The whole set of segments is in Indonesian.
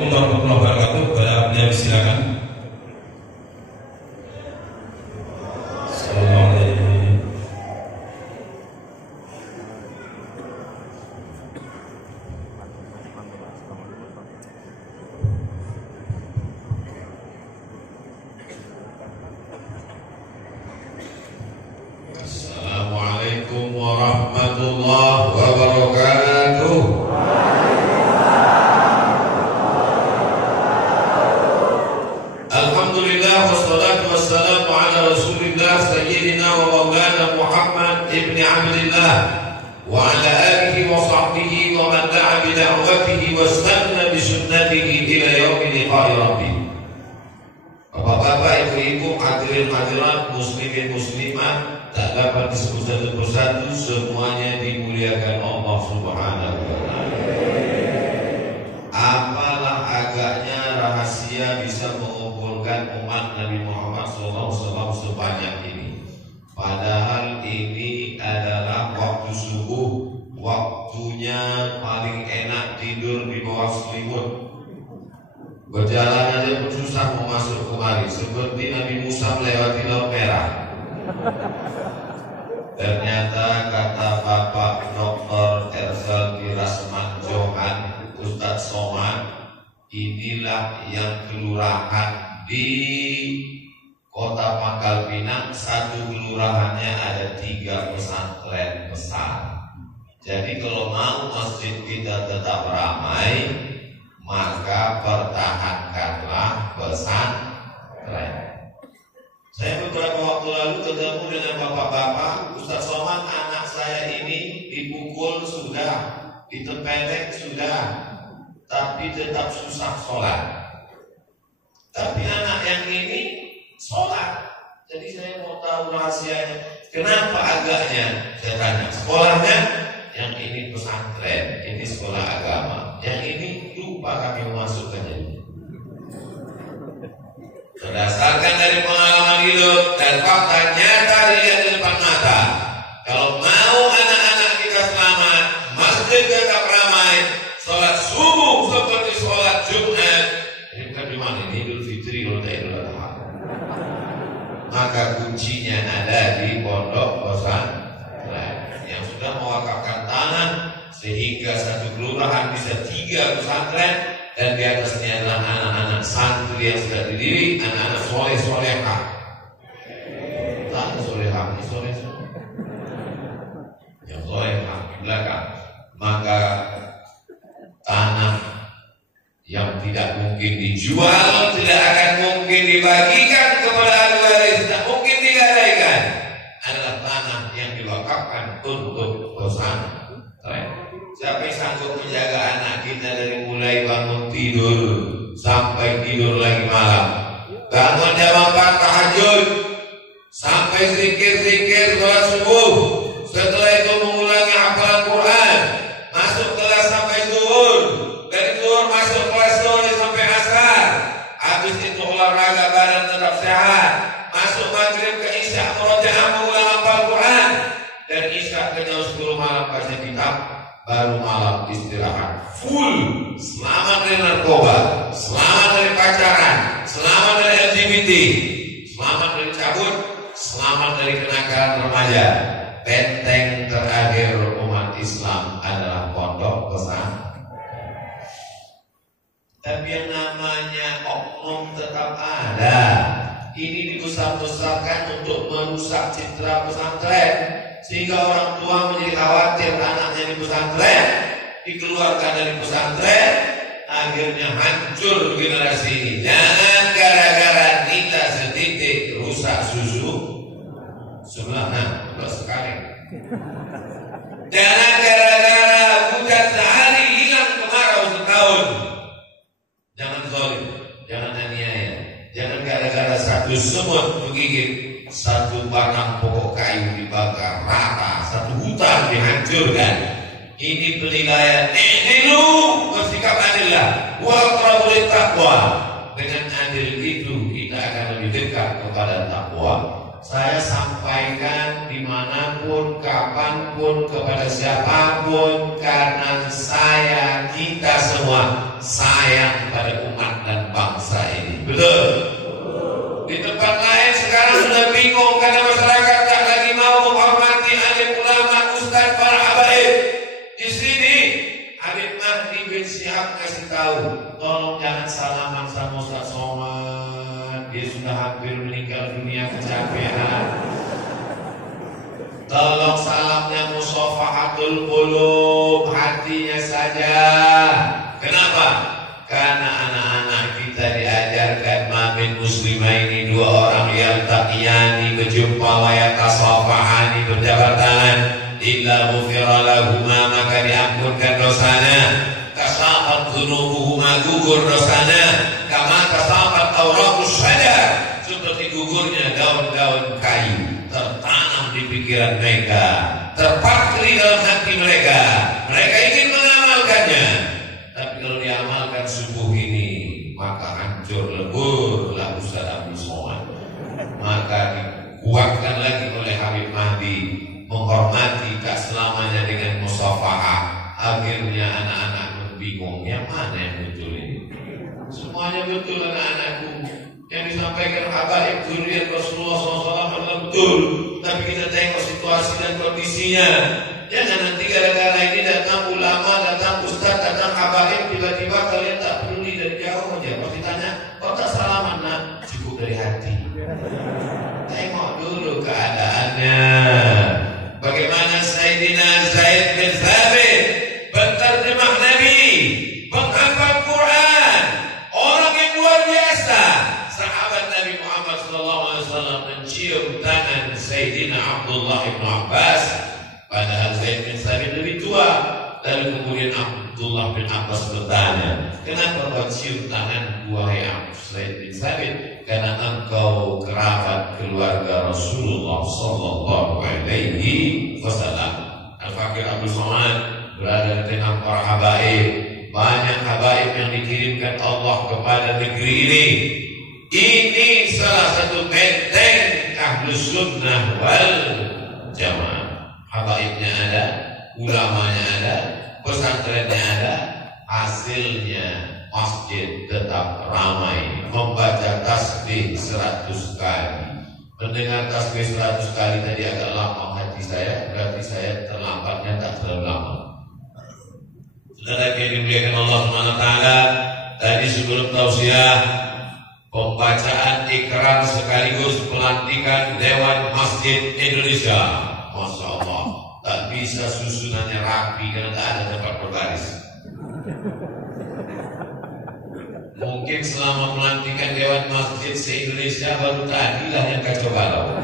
Warahmatullahi wabarakatuh. Kepada beliau silakan. Assalamualaikum warahmatullahi wabarakatuh. Alhamdulillah wassalatu wassalamu ala Rasulillah sayyidina wa maulana Muhammad ibn Abdillah wa ala alihi wa sahbihi wa man da'a bi da'watihi wa istanna bi sunnatihi ila yaumil liqa'i rabbih. Bapak-bapak, ibu-ibu, hadirin hadirat, muslimin muslimat, tak dapat disebut satu persatu, semuanya dimuliakan Allah Subhanahu wa ta'ala. Apalah agaknya rahasia bisa mengumpulkan umat Nabi Muhammad SAW sebanyak ini. Padahal ini adalah waktu subuh, waktunya paling enak tidur di bawah selimut. Berjalan aja pun susah mau masuk kemari, seperti Nabi Musa melewati Laut Merah. Ternyata kata Bapak Dr. Ersel Kirasman Johan Ustadz Somad, inilah yang kelurahan di Kota Pangkal Pinang. Satu kelurahannya ada 3 pesantren besar. Jadi kalau mau masjid kita tetap ramai, maka pertahankanlah pesantren. Saya beberapa waktu lalu ketemu dengan bapak-bapak. Ustadz Somad, anak saya ini dipukul sudah, ditempelek sudah, tapi tetap susah sholat. Tapi anak yang ini sholat. Jadi saya mau tahu rahasianya. Kenapa agaknya? Saya tanya, sekolahnya? Yang ini pesantren, ini sekolah agama. Yang ini lupa kami memasukkannya. Berdasarkan dari pengalaman hidup dan fakta nyata dilihat di depan mata, kalau mau anak-anak kita selamat, masjid tetap ramai, sholat subuh seperti sholat Jumat. Ini bukan di mana? Ini Idul Fitri kalau tak Idul Adha. Maka kuncinya ada di pondok pesantren yang sudah mewakafkan tanah sehingga satu kelurahan bisa 3 pesantren. Dan di atasnya adalah anak-anak santri yang sudah didiri, anak-anak soleh-solehah. Tak solehah, ini soleh semua. Yang solehah di belakang. Maka tanah yang tidak mungkin dijual, tidak akan mungkin dibagikan kepada ahli waris, tidak mungkin digadaikan, adalah tanah yang diwakafkan untuk pesantren. Siapa yang sanggup menjaga anak kita dari mulai bangun tidur sampai tidur lagi malam, bangun jam 4 tahajud sampai zikir-zikir sholat subuh, setelah itu mengulangi hafalan Quran, masuk kelas sampai zuhur, dari zuhur masuk kelas sore sampai asar, habis itu olahraga badan tetap sehat, masuk maghrib ke isya murojaah mengulang hafal Quran, dan isya ke jam 10 malam baca kitab, baru malam istirahat full. Selamat dari narkoba, selamat dari pacaran, selamat dari LGBT, selamat dari cabut, selamat dari kenakalan remaja. Benteng terakhir umat Islam adalah pondok pesantren. Tapi yang namanya oknum tetap ada. Ini dibesar-besarkan untuk merusak citra pesantren, sehingga orang tua menjadi khawatir anaknya di pesantren, dikeluarkan dari pesantren, akhirnya hancur generasi ini. Jangan gara-gara nita setitik rusak susu sebelah sekali. Jangan gara-gara hujan sehari hilang kemarau setahun. Jangan zalim, jangan aniaya, jangan gara-gara satu semut menggigit, satu batang pokok kayu dibakar rata, satu hutan dihancurkan. Ini penilaian ihdilu, bersikap adillah, wa aqrabu taqwa. Dengan adil itu kita akan lebih dekat kepada takwa. saya sampaikan dimanapun, kapanpun, kepada siapapun, karena kita semua sayang pada umat dan bangsa ini. Betul? Di tempat lain sekarang sudah bingung karena masyarakat tak lagi mau menghormati alim ulama, ustaz, para habaib. Di sini Habib Mahdi bin Syihab kasih tahu, tolong jangan salaman sama Ustaz Somad, dia sudah hampir meninggal dunia kecapean. Tolong salamnya musafahatul qulub, hatinya saja. Kenapa? Karena anak-anak kita diajarkan mamin muslimaini, dua orang yang taqiyani berjumpa wa yatasafahani, berjabat tangan, illa ghufira lahuma, maka diampunkan dosanya. Tasafat dhunubuhuma, gugur dosanya. Kama tasafat awraqus syajar, seperti gugurnya daun-daun kayu, tertanam di pikiran mereka, terpatri dalam hati mereka. Mereka ingin mengamalkannya, tapi kalau diamalkan subuh ini, maka hancur leburlah Ustaz Abdul Somad. Maka dikuatkan lagi oleh Habib Mahdi, menghormati tak selamanya dengan musafahah. Akhirnya anak-anak bingung, yang mana yang betul ini? Semuanya betul anak-anakku. Yang disampaikan habaib dzurriyyah Rasulullah SAW adalah betul, tapi kita tengok situasi dan kondisinya. Jangan nanti gara-gara ini datang ulama, datang ustaz, datang habaib, tiba-tiba kalian tak peduli, dari jauh aja pasti tanya, kok tak salaman? Nah, cukup dari hati. Tengok dulu keadaannya. Bagaimana Sayyidina Zaid bin Thabit berterjemah Nabi, menghafal Quran, orang yang luar biasa. Sahabat Nabi Muhammad SAW mencium tangan Sayyidina Abdullah bin Abbas, padahal Zaid bin Thabit lebih tua. Lalu kemudian Abdullah bin Abbas bertanya, kenapa kau cium tangan wahai Zaid bin Thabit? Karena engkau kerabat keluarga Rasulullah Sallallahu Alaihi Wasallam. Al-Fakir Abdul Somad berada di tengah para habaib. Banyak habaib yang dikirimkan Allah kepada negeri ini. Ini salah satu benteng Ahlus Sunnah wal Jamaah. Habaibnya ada, ulamanya ada, pesantrennya ada, hasilnya masjid tetap ramai. Membaca tasbih 100 kali, mendengar tasbih 100 kali tadi agak lama hati saya, berarti saya terlambatnya tak terlalu lama. Saudara yang dimuliakan Allah SWT, tadi sebelum tausiah, pembacaan ikrar sekaligus pelantikan Dewan Masjid Indonesia. Masya Allah, tak bisa susunannya rapi karena tak ada tempat berbaris. Mungkin selama pelantikan Dewan Masjid se-Indonesia baru tadilah yang kacau balau.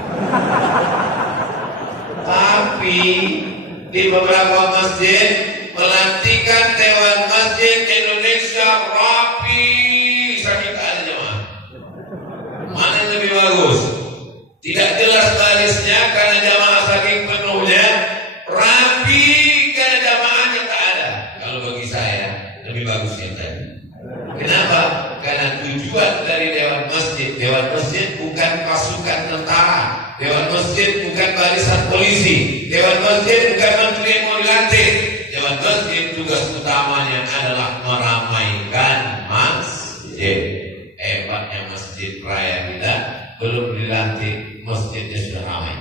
Tapi di beberapa masjid pelantikan Dewan Masjid Indonesia rapi, sakit ada jemaah. Mana yang lebih bagus? Tidak jelas barisnya karena jamaah saking penuhnya, rapi karena jamaahnya tak ada. Kalau bagi saya lebih bagus yang tadi. Kenapa? Karena tujuan dari Dewan Masjid bukan pasukan tentara, Dewan Masjid bukan barisan polisi, Dewan Masjid bukan menteri yang mau dilantik. Dewan Masjid tugas utamanya adalah meramaikan masjid. Hebatnya masjid raya kita, belum dilantik masjidnya sudah ramai.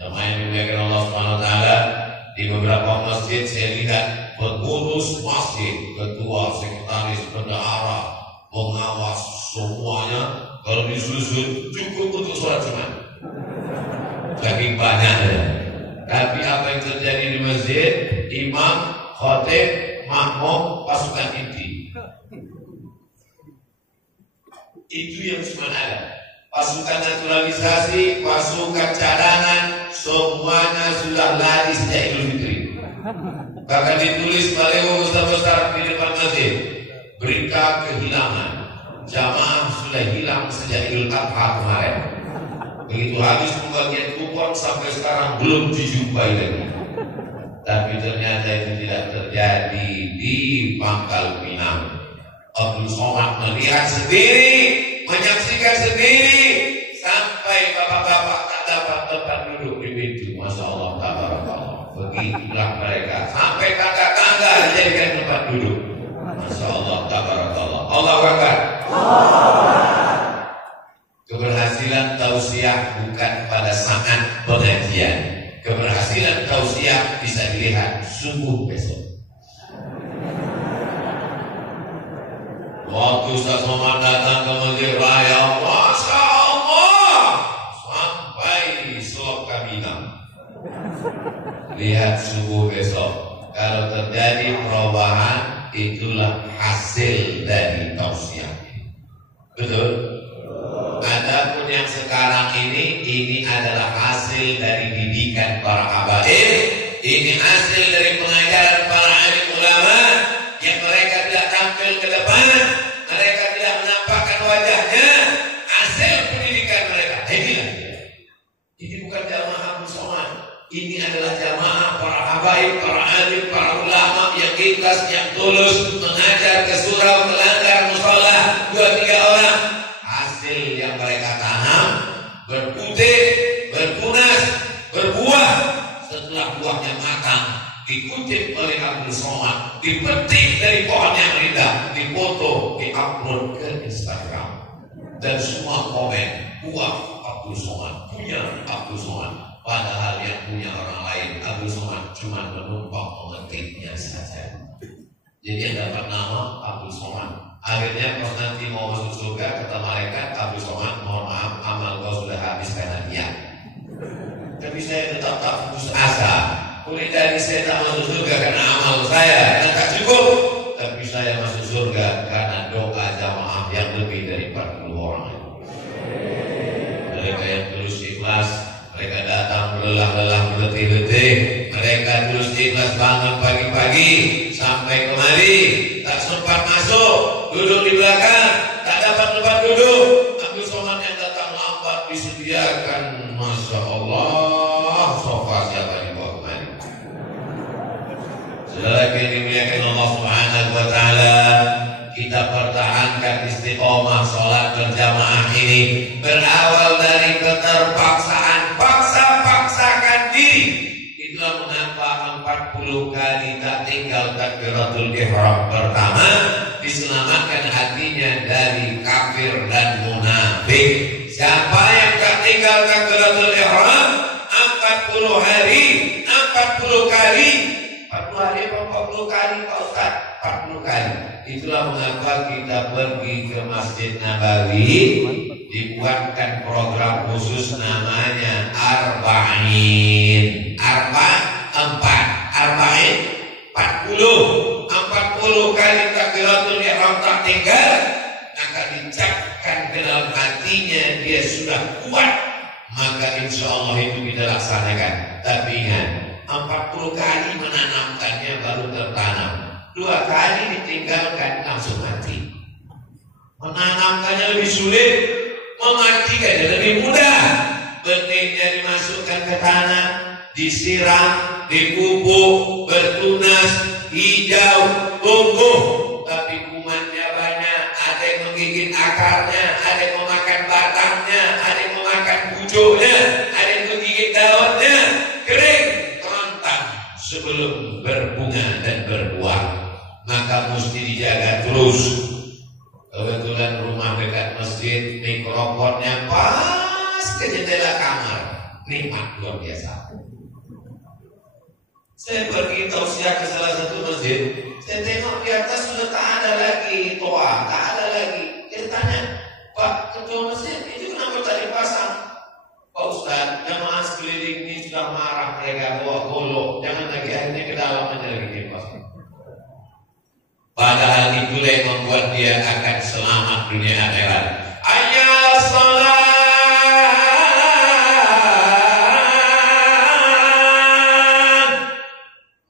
Jamaah yang dimuliakan Allah SWT, di beberapa masjid saya lihat pengurus masjid, ketua, sekretaris, bendahara, pengawas, semuanya kalau disusun cukup untuk sholat Jumat. Saking banyaknya. Tapi apa yang terjadi di masjid? Imam, khotib, makmum, pasukan inti. Itu yang cuma ada. Pasukan naturalisasi, pasukan cadangan, semuanya sudah lari sejak Idul Fitri. Bahkan ditulis baleho besar-besar di depan masjid, berita kehilangan, jamaah sudah hilang sejak Idul Adha kemarin. Begitu habis pembagian kupon sampai sekarang belum dijumpai lagi. Tapi ternyata itu tidak terjadi di Pangkal Pinang. Abdul Somad melihat sendiri, menyaksikan sendiri, sampai bapak-bapak tak dapat tempat duduk di pintu. Masya Allah, tabarakallah. Begitulah mereka sampai tangga-tangga dijadikan tempat duduk. Masya Allah, tabarakallah. Allahu Akbar. Keberhasilan tausiah bukan pada saat pengajian. Keberhasilan tausiah bisa dilihat subuh besok. Waktu Ustaz Somad datang ke Masjid Raya, Masya Allah, sampai Selok Kaminang. Lihat subuh besok. Kalau terjadi perubahan, itulah hasil dari tausiah. Betul? Adapun yang sekarang ini adalah hasil dari didikan para habaib. Ini hasil dari pengajaran para alim ulama yang mereka tidak tampil ke depan, mereka tidak menampakkan wajahnya. Hasil pendidikan mereka. Ini bukan jamaah Abu Somad. Ini adalah jamaah para habaib, para alim, para ulama yang ikhlas, yang tulus mengajar ke surau, ke langgar, musola, 2-3 orang. Hasil yang mereka tanam berputih, bertunas, berbuah. Setelah buahnya matang, dikutip oleh Abdul Somad, dipetik dari pohon yang indah, difoto, diupload ke Instagram, dan semua komen buah Abdul Somad, punya Abdul Somad. Padahal yang punya orang lain, Abdul Somad cuma menumpang memetiknya saja. Jadi yang dapat nama Abdul Somad. Akhirnya pas nanti mau masuk surga, kata malaikat, Abdul Somad, mohon maaf, amal kau sudah habis karena dia. Tapi saya tetap tak putus asa. Boleh jadi saya tak masuk surga karena amal saya, karena tak cukup. Tapi saya masuk surga karena doa jamaah yang lebih dari 40 orang. Mereka yang tulus ikhlas, mereka datang berlelah-lelah, berletih-letih. Mereka tulus ikhlas bangun pagi-pagi sampai kemari, tak sempat masuk, duduk di belakang, tak dapat tempat duduk. Abdul Somad yang datang lambat disediakan, Masya Allah, sofa siapa dibawa kemari. Saudara yang dimuliakan Allah Subhanahu wa Ta'ala, kita pertahankan istiqomah sholat berjamaah ini. Berawal dari keterpaksaan, paksakan diri. Itulah mengapa 40 kali tak tinggal takbiratul ihram pertama, diselamatkan hatinya dari kafir dan munafik. Siapa yang tak tinggal takbiratul ihram 40 hari, 40 kali, 40 hari 40 kali Pak Ustaz, 40 kali. Itulah mengapa kita pergi ke Masjid Nabawi, dibuatkan program khusus namanya Arba'in. Arba'in 40 kali takbiratul ihram tak tinggal, maka dicapkan ke dalam hatinya dia sudah kuat, maka insya Allah itu kita laksanakan. Tapi ingat, 40 kali menanamkannya baru tertanam, 2 kali ditinggalkan langsung mati. Menanamkannya lebih sulit, mematikannya lebih mudah. Benihnya dimasukkan ke tanah, disiram, dipupuk, bertunas, hijau, tumbuh. Tapi kumannya banyak, ada yang menggigit akarnya, ada yang memakan batangnya, ada yang memakan pucuknya, ada yang menggigit daunnya, kering, kerontang sebelum berbunga dan berbuah. Maka mesti dijaga terus. Kebetulan rumah dekat masjid, mikrofonnya pas ke jendela kamar, nikmat luar biasa. Saya pergi tausiah ke salah satu masjid, saya tengok di atas sudah tak ada lagi toa, tak ada lagi. Saya tanya, Pak ketua masjid, itu kenapa tak dipasang? Pak Ustaz, jamaah sekeliling ini sudah marah, mereka bawa golok, jangan lagi, akhirnya ke dalam aja lagi dipasang. Padahal itulah yang membuat dia akan selamat dunia akhirat. Ayyal salat,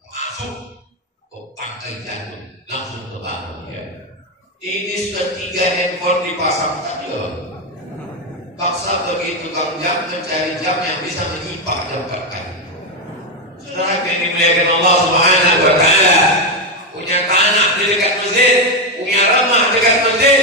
masuk ke pantai jantung, langsung ke bangun ya. Ini sudah 3 handphone dipasang tadi loh. Paksa begitu kang jam mencari jam yang bisa menyipak jam 4 kali. Saudara yang dimuliakan Allah Subhanahu wa Ta'ala, punya tanah di dekat masjid, punya rumah dekat masjid,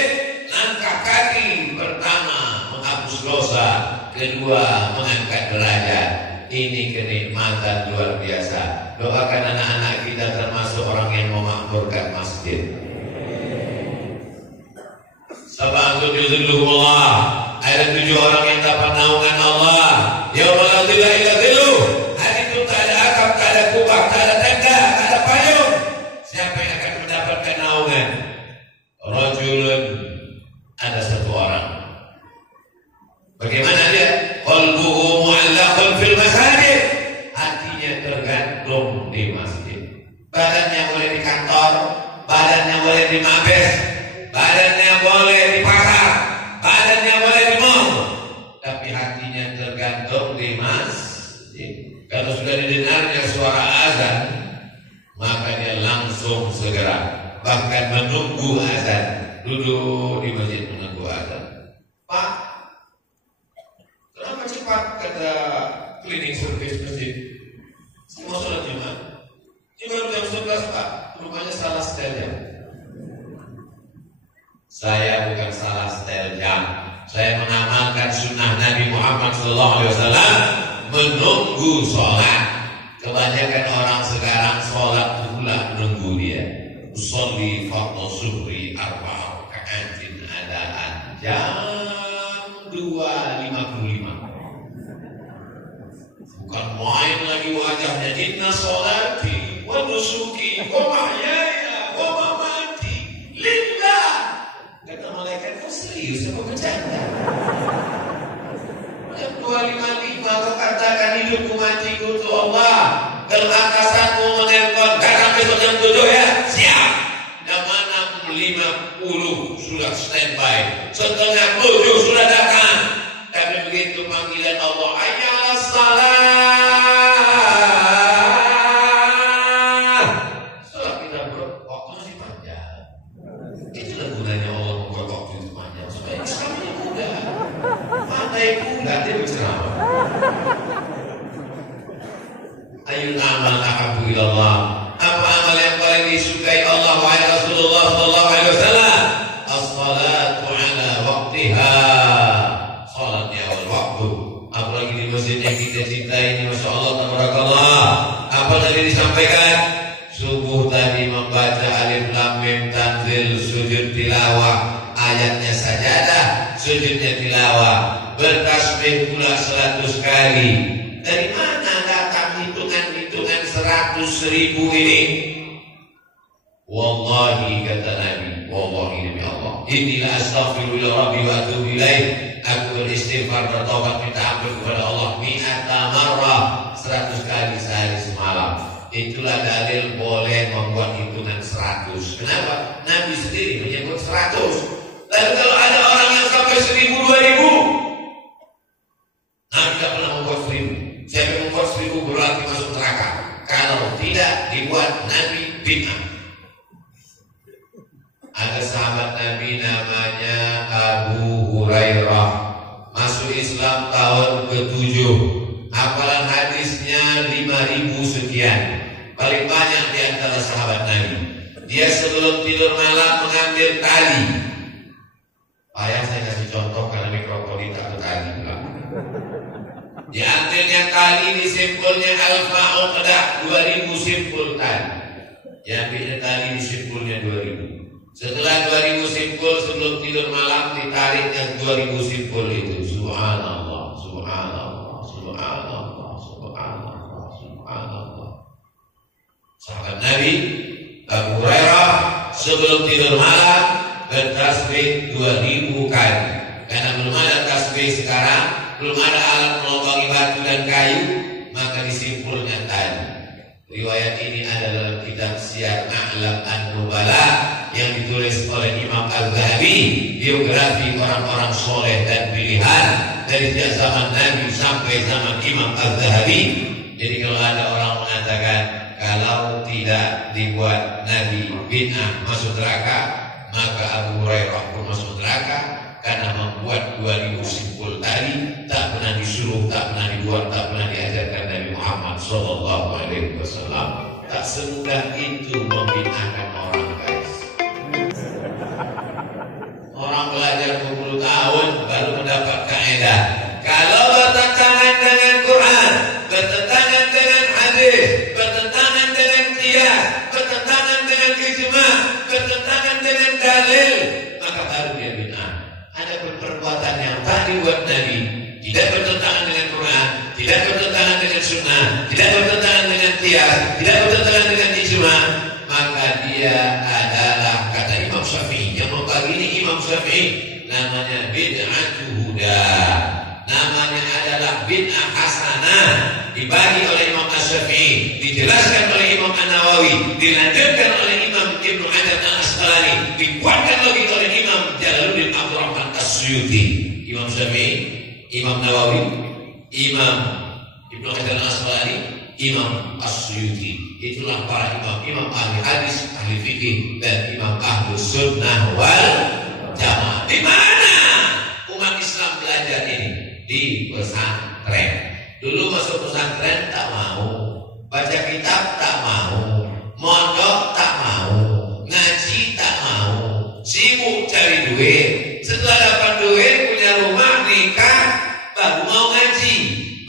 langkah kaki pertama menghapus dosa, kedua mengangkat derajat. Ini kenikmatan luar biasa. Doakan anak-anak kita termasuk orang yang memakmurkan masjid. Sab'atun yuzilluhumullah, ada 7 orang yang dapat naungan Allah. Yauma la zilla illa zilluh. Hari itu tak ada atap, tak ada kubah, tak ada tenda, tak ada payung. Siapa yang akan mendapatkan naungan? Rajulun, ada 1 orang. Bagaimana dia? Qalbuhu mu'allaqun fil masajid. Hatinya tergantung di masjid. Badannya boleh di kantor, badannya boleh di mabes, badannya boleh di pasar, badannya boleh di mall, tapi hatinya tergantung di masjid. Kalau sudah didengarnya suara azan, maka dia langsung segera, bahkan menunggu azan, duduk di masjid menunggu azan. Pak, kenapa cepat, kata cleaning service masjid? Saya mau sholat Jumat. Ini baru jam 11 Pak, rupanya salah setel jam. Saya bukan salah setel jam. Saya mengamalkan sunnah Nabi Muhammad SAW, menunggu sholat. Kebanyakan orang sekarang sholat pula menunggu dia. Usolli fardhu zuhri 4 raka'atin adaan jam 2.55. Bukan main lagi wajahnya. Inna sholati wa nusuki wa mahyaya wa mamati lillah. Kata malaikat, kau serius apa bercanda? Jam 2.55 kau katakan hidupku matiku untuk Allah. Kalau atasanmu menelpon, datang besok jam 7 ya, siap. Jam 6.50 sudah standby, setengah 7 sudah datang. Tapi begitu panggilan Allah, ayyala salat, setelah kita waktu masih panjang. Itulah gunanya Allah membuat waktu itu panjang, supaya Islamnya mudah. Pandai pula dia berceramah. Ayyul amal ahabbu ilallah. Apa amal yang paling disukai Allah wahai Rasulullah sallallahu alaihi wasallam? As-salatu ala waqtiha. Salat di awal waktu. Apalagi di masjid yang kita cintai ini, masya Allah, tabarakallah. Apa tadi disampaikan? Subuh tadi membaca alif lam mim tanzil, sujud tilawah, ayatnya sajadah, sujudnya tilawah, bertasbih pula 100 kali. Dari mana datang hitungan-hitungan 100.000 ini? Wallahi, kata Nabi, wallahi demi Allah, inilah astaghfirullah rabbi wa atubu ilaih. Aku beristighfar, bertobat, minta ampun kepada Allah mi'ata marrah, 100 kali sehari semalam. Itulah dalil boleh membuat hitungan 100. Kenapa? Nabi sendiri menyebut 100. Lalu kalau ada orang yang sampai 1.000, 2.000, Nabi tidak pernah membuat 1.000. Siapa yang membuat 1.000 berarti masuk neraka. Kalau tidak dibuat Nabi bid'ah. Ada sahabat Nabi namanya Abu Hurairah, masuk Islam tahun ke-7. Hafalan hadisnya 5.000 sekian. Paling banyak di antara sahabat Nabi. Dia sebelum tidur malam mengambil tali. Ayah saya kasih contoh karena mikrofon ini tak tali pula. Diambilnya tali, disimpulnya al-fa'uqdah, 2.000 simpul tali. Diambilnya tali, disimpulnya 2.000. Setelah 2.000 simpul sebelum tidur malam, ditariknya 2.000 simpul itu. Subhanallah, subhanallah, subhanallah, subhanallah, subhanallah. Sahabat Nabi Abu Hurairah sebelum tidur malam bertasbih 2.000 kali. Karena belum ada tasbih sekarang, belum ada alat melombangi batu dan kayu, maka disimpulnya tadi. Riwayat ini ada dalam kitab Syiar A'lam An-Nubala yang ditulis oleh Imam Al-Zahabi, biografi orang-orang soleh dan pilihan dari zaman Nabi sampai zaman Imam Al-Zahabi. Jadi kalau ada orang mengatakan kalau tidak dibuat Nabi bid'ah masuk neraka, maka Abu Hurairah pun masuk neraka karena membuat 2.000 simpul tadi, tak pernah disuruh, tak pernah dibuat, tak pernah diajarkan Nabi Muhammad SAW. Tak semudah itu membid'ahkan orang, guys. Orang belajar 20 tahun baru mendapat kaidah. baru dia bid'ah. Ada perbuatan yang tak dibuat Nabi, tidak bertentangan dengan Quran, tidak bertentangan dengan Sunnah, tidak bertentangan dengan qiyas, tidak bertentangan dengan ijma, maka dia adalah, kata Imam Syafi'i, yang membagi ini Imam Syafi'i, namanya bid'atu huda, namanya adalah bid'ah hasanah. Dibagi oleh Imam Syafi'i, dijelaskan oleh Imam An-Nawawi, dilanjutkan oleh Imam Ibnu Hajar Al-Asqalani, dikuatkan lagi oleh Imam Jalaluddin Abdul Rahman As-Suyuti. Imam Syafi'i, Imam Nawawi, Imam Ibnu Hajar Al-Asqalani, Imam As-Suyuti. Itulah para imam ahli hadis, ahli fikih, dan imam ahli sunnah wal jamaah. Di mana umat Islam belajar ini? Di pesantren. Dulu masuk pesantren tak mau, baca kitab tak mau, mondok tak mau, ngaji tak mau, sibuk cari duit. Setelah dapat duit, punya rumah, nikah, baru mau ngaji.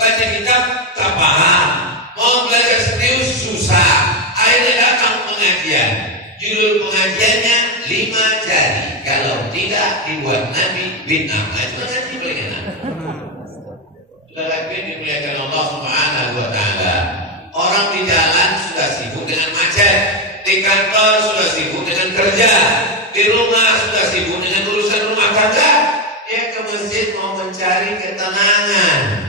Baca kitab tak paham, mau belajar serius susah. Akhirnya datang pengajian. Judul pengajiannya 5 jari. Kalau tidak dibuat Nabi bid'ah. Nah, itu ngaji paling enak. Sudah dimuliakan Allah Subhanahu wa Ta'ala. Orang di jalan sudah sibuk dengan macet, di kantor sudah sibuk dengan kerja, di rumah sudah sibuk dengan urusan rumah tangga. Dia ke masjid mau mencari ketenangan.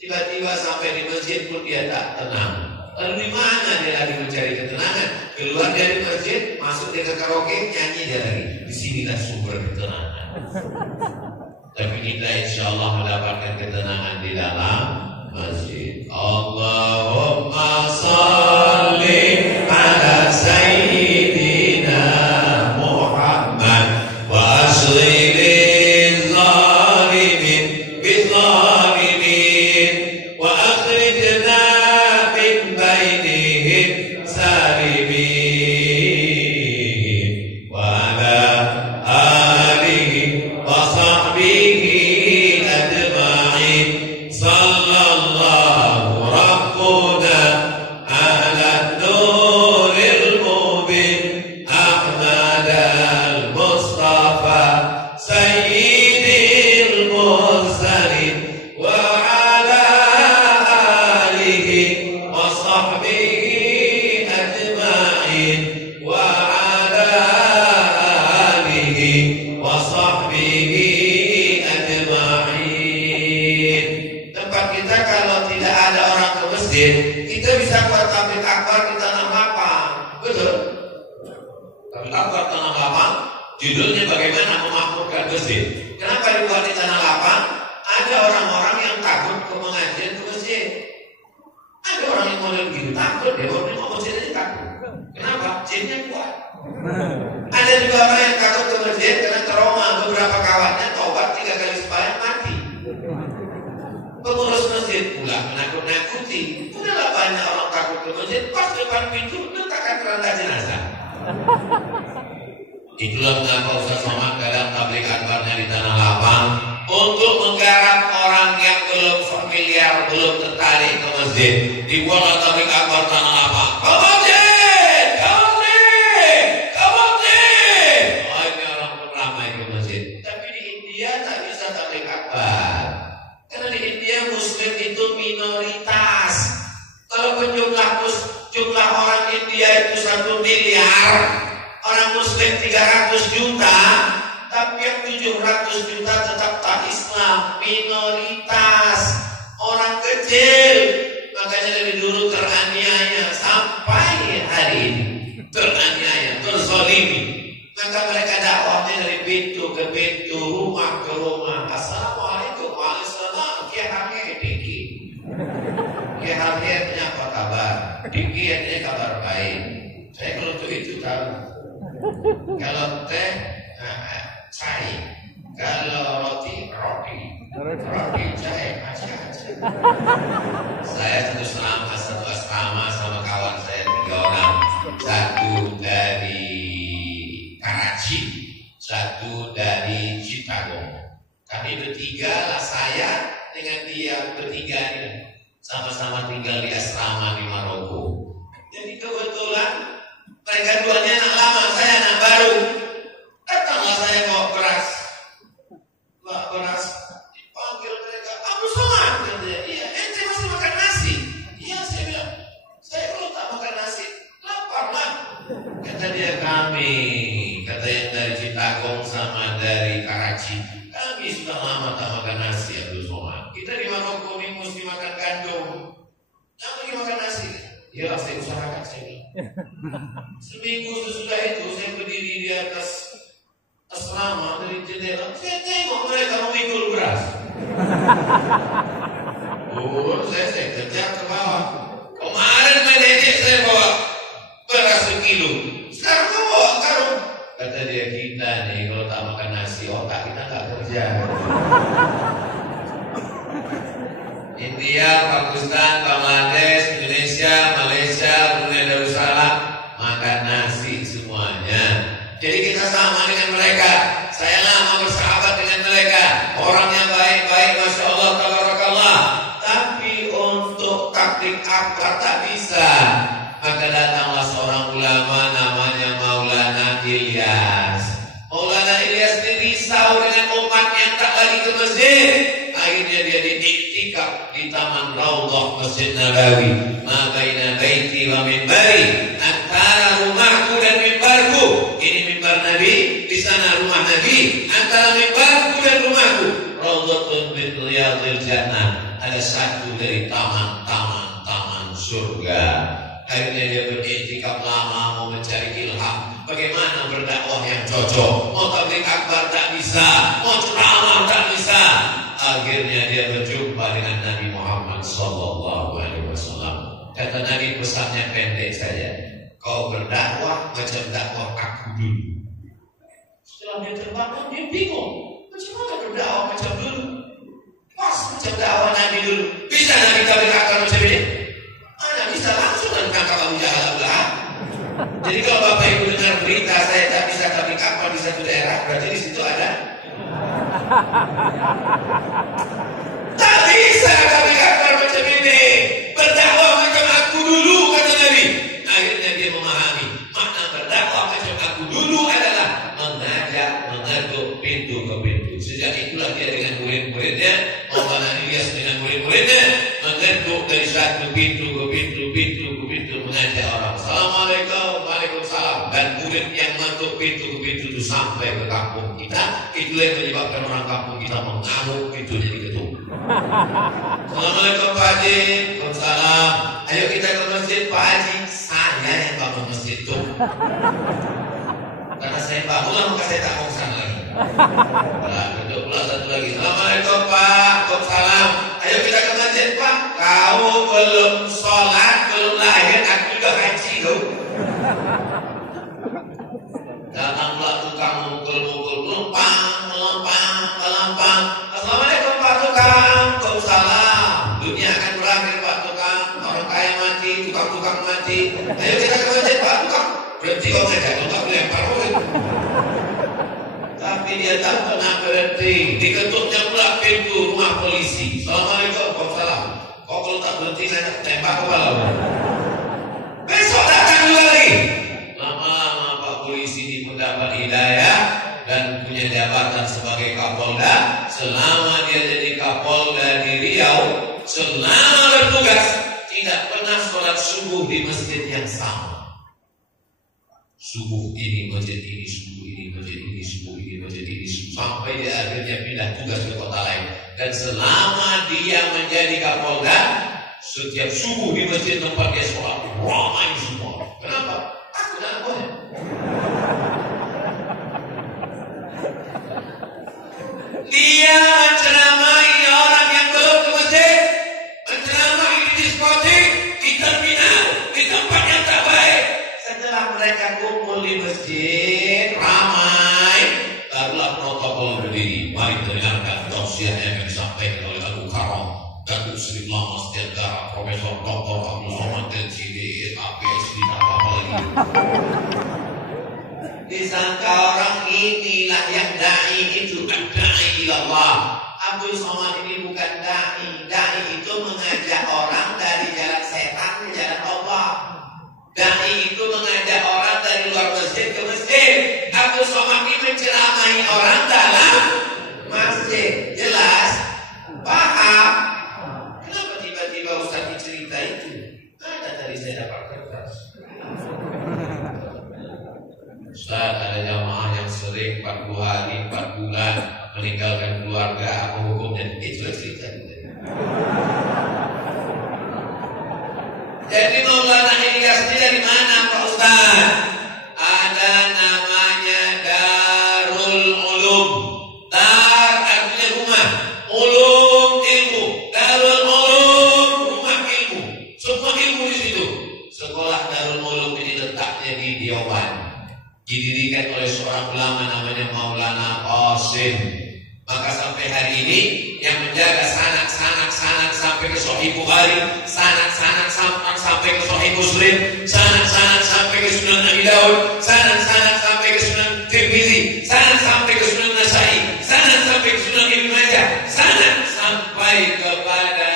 Tiba-tiba sampai di masjid pun dia tak tenang. Lalu di mana dia lagi mencari ketenangan? Keluar dari masjid, masuk dia ke karaoke, nyanyi dia lagi. Di sinilah sumber ketenangan. Tapi kita insya Allah mendapatkan ketenangan di dalam masjid. Allahumma salli ala sayyidina Muhammad wa ashlil zalimin bizzalimin wa akhrijna min bainihim salimin wa ala alihi wa sahbihi ajma'in. Sallallahu rabbuna ala nuril mubin Ahmad al-Mustafa sayyidil mursalin wa ala alihi wa sahbihi ajma'in wa ala alihi wa sahbihi ajma'in. Tempat kita kalau tidak ada orang ke masjid, kita bisa buat tablik akbar di tanah lapang. Betul? Tablik akbar tanah lapang, judulnya bagaimana memakmurkan masjid. Kenapa dibuat di tanah lapang? Ada orang-orang yang takut ke pengajian ke masjid. Ada orang yang model begitu takut, dia mau ke masjid aja takut. Kenapa? Jinnya kuat. Ada juga orang yang takut ke masjid karena trauma, beberapa kawannya tobat 3 kali sembahyang mati. Pengurus masjid pula menakut-nakuti. Udahlah banyak orang takut ke masjid, pas depan pintu letakkan keranda jenazah. Itulah mengapa Ustaz Somad kadang tablik akbarnya di tanah lapang untuk menggarap orang yang belum familiar, belum tertarik ke masjid. Dibuatlah tablik akbar tanah lapang. Ke masjid, ke masjid, ke masjid. Oh, ini orang pun ramai ke masjid. Tapi di India tak bisa tablik akbar. Karena di India Muslim itu minoritas. Kalau jumlah orang India itu 1 miliar, orang Muslim 300 juta, tapi yang 700 juta tetap tak Islam, minoritas, orang kecil. Makanya dari dulu teraniaya sampai hari ini, teraniaya, terzalimi. Maka mereka dakwahnya dari pintu ke pintu, rumah ke rumah. Assalamualaikum, waalaikumsalam. Kiai Diki. Kiai artinya apa kabar? Diki artinya kabar baik. Saya kalau itu tahu. Kalau teh, cair. Kalau roti, roti. Roti cair, aja. Saya satu asrama sama kawan saya 3 orang. Satu dari Karachi, satu dari Chicago. Kami bertiga lah, saya dengan dia bertiga ini sama-sama tinggal di asrama di Maroko. Jadi kebetulan mereka duanya anak lama, saya anak baru. Datanglah saya bawa ke Seminggu sesudah itu saya berdiri di atas asrama dari jendela. Saya tengok mereka memikul beras. Saya kejar ke bawah. Kemarin menedek saya bawa beras 1 kilo. Sekarang kau bawa karung. Kata dia, kita nih kalau tak makan nasi otak kita nggak kerja. India, Pakistan, Bangladesh, Indonesia, Malaysia, Brunei Darussalam makan nasi semuanya. Jadi kita sama dengan mereka. Saya lama bersahabat dengan mereka. Orangnya baik-baik, masya Allah, tabarakallah. Tapi untuk taktik akbar tak bisa. Maka datanglah seorang ulama namanya Maulana Ilyas. Maulana Ilyas ini risau dengan umat yang tak lagi ke masjid. Akhirnya dia diiktikaf di Taman Raudhah Masjid Nabawi. Ma baina baiti wa minbari, antara rumahku dan mimbarku. Ini mimbar Nabi, di sana rumah Nabi. Antara mimbarku dan rumahku, Raudhatun min riyadhil jannah. Ada satu dari taman-taman surga. Akhirnya dia beriktikaf lama, mau mencari ilham. Bagaimana berdakwah yang cocok? Mau tabligh akbar tak bisa, mau ceramah tak bisa. Akhirnya dia berjumpa dengan Nabi Muhammad SAW. Kata Nabi, pesannya pendek saja. Kau berdakwah macam dakwah aku dulu. Setelah dia terbangun, dia bingung. Macam mana berdakwah macam dulu? Pas macam dakwah Nabi dulu. Bisa Nabi tabligh akbar macam ini? Mana bisa langsung menangkap Abu Jahal Abu Lahab. Jadi kalau Bapak Ibu dengar berita saya tak bisa tabligh akbar di satu daerah, berarti di situ ada. Tak bisa tabligh akbar macam ini. Berdakwah macam aku dulu, kata Nabi. Akhirnya dia memahami makna berdakwah macam aku dulu adalah mengajak, mengaduk pintu ke pintu. Sejak itulah dia dengan murid-muridnya, Maulana Ilyas dengan murid-muridnya, mengaduk dari satu pintu ke pintu, mengajak orang. Assalamualaikum, waalaikumsalam. Dan murid yang mengaduk pintu ke pintu itu sampai ke kampung kita. Itulah yang menyebabkan orang kampung kita mengamuk, itu jadi ketum. Assalamualaikum Pak Haji. Waalaikumsalam. Ayo kita ke masjid Pak Haji. Saya yang bangun masjid itu. Karena saya bangun lah, maka saya tak mau kesana lagi. Nah, duduk pula satu lagi. Assalamualaikum Pak. Waalaikumsalam. Ayo kita ke masjid Pak. Kau belum sholat, belum lahir, aku juga haji kau. Datang pula tukang mukul-mukul, melampang. Assalamualaikum Pak Tukang. Waalaikumsalam. Dunia akan berakhir Pak Tukang. Orang kaya mati, tukang-tukang mati. Ayo kita ke masjid Pak Tukang. Berhenti kau ngajak tukang lempar orang. Tapi dia tak pernah berhenti. Diketuknya pula pintu rumah polisi. Assalamualaikum. Waalaikumsalam. Kau kalau tak berhenti saya tembak kepala. Besok datang juga lagi. Lama-lama Pak polisi ini mendapat hidayah dan punya jabatan sebagai Kapolda. Selama dia jadi Kapolda di Riau, selama bertugas tidak pernah sholat subuh di masjid yang sama. Subuh ini masjid ini, subuh ini masjid ini, subuh ini masjid ini, sampai dia akhirnya pindah tugas ke kota lain. Dan selama dia menjadi Kapolda, setiap subuh di masjid tempat dia sholat ramai semua. Kenapa? Aku tak boleh. Dia menceramai orang yang belum ke masjid, menceramai di diskotik, di terminal, di tempat yang tak baik. Setelah mereka kumpul di masjid ramai, barulah protokol berdiri. Mari dengarkan tausiah yang disampaikan oleh Abu Karam, Datuk Seri Lama Setiagara, Profesor Dr. Abdul Somad LCD, APSD, apa lagi. Disangka orang inilah yang da'i itu, da'i ilallah. Abdul Somad ini bukan da'i. Da'i itu mengajak orang dari jalan setan ke jalan Allah. Da'i itu mengajak orang dari luar masjid ke masjid. Abdul Somad ini menceramai orang dalam masjid. Jelas? Paham? Kenapa tiba-tiba Ustaz cerita itu? Ada tadi saya dapat kertas. Ustaz, ada jamaah yang sering 40 hari, 4 bulan meninggalkan keluarga, apa hukumnya? Itulah cerita. Jadi Jadi Maulana Ilyas ini dari mana Pak Ustaz? Ada namanya Darul Ulum. Dar artinya rumah, ulum ilmu. Darul Ulum rumah ilmu. Semua ilmu di situ. Sekolah Darul Ulum ini letaknya di Dioban. Didirikan oleh seorang ulama namanya Maulana Qasim. Maka sampai hari ini yang menjaga sanak sampai ke Sahih Bukhari, sanak sampai ke Sahih Muslim, sanak sampai ke Sunan Abi Daud, sanak sampai ke Sunan Tirmizi, sanak sampai ke Sunan Nasa'i, sanak sampai ke Sunan Ibnu Majah, sanak sampai kepada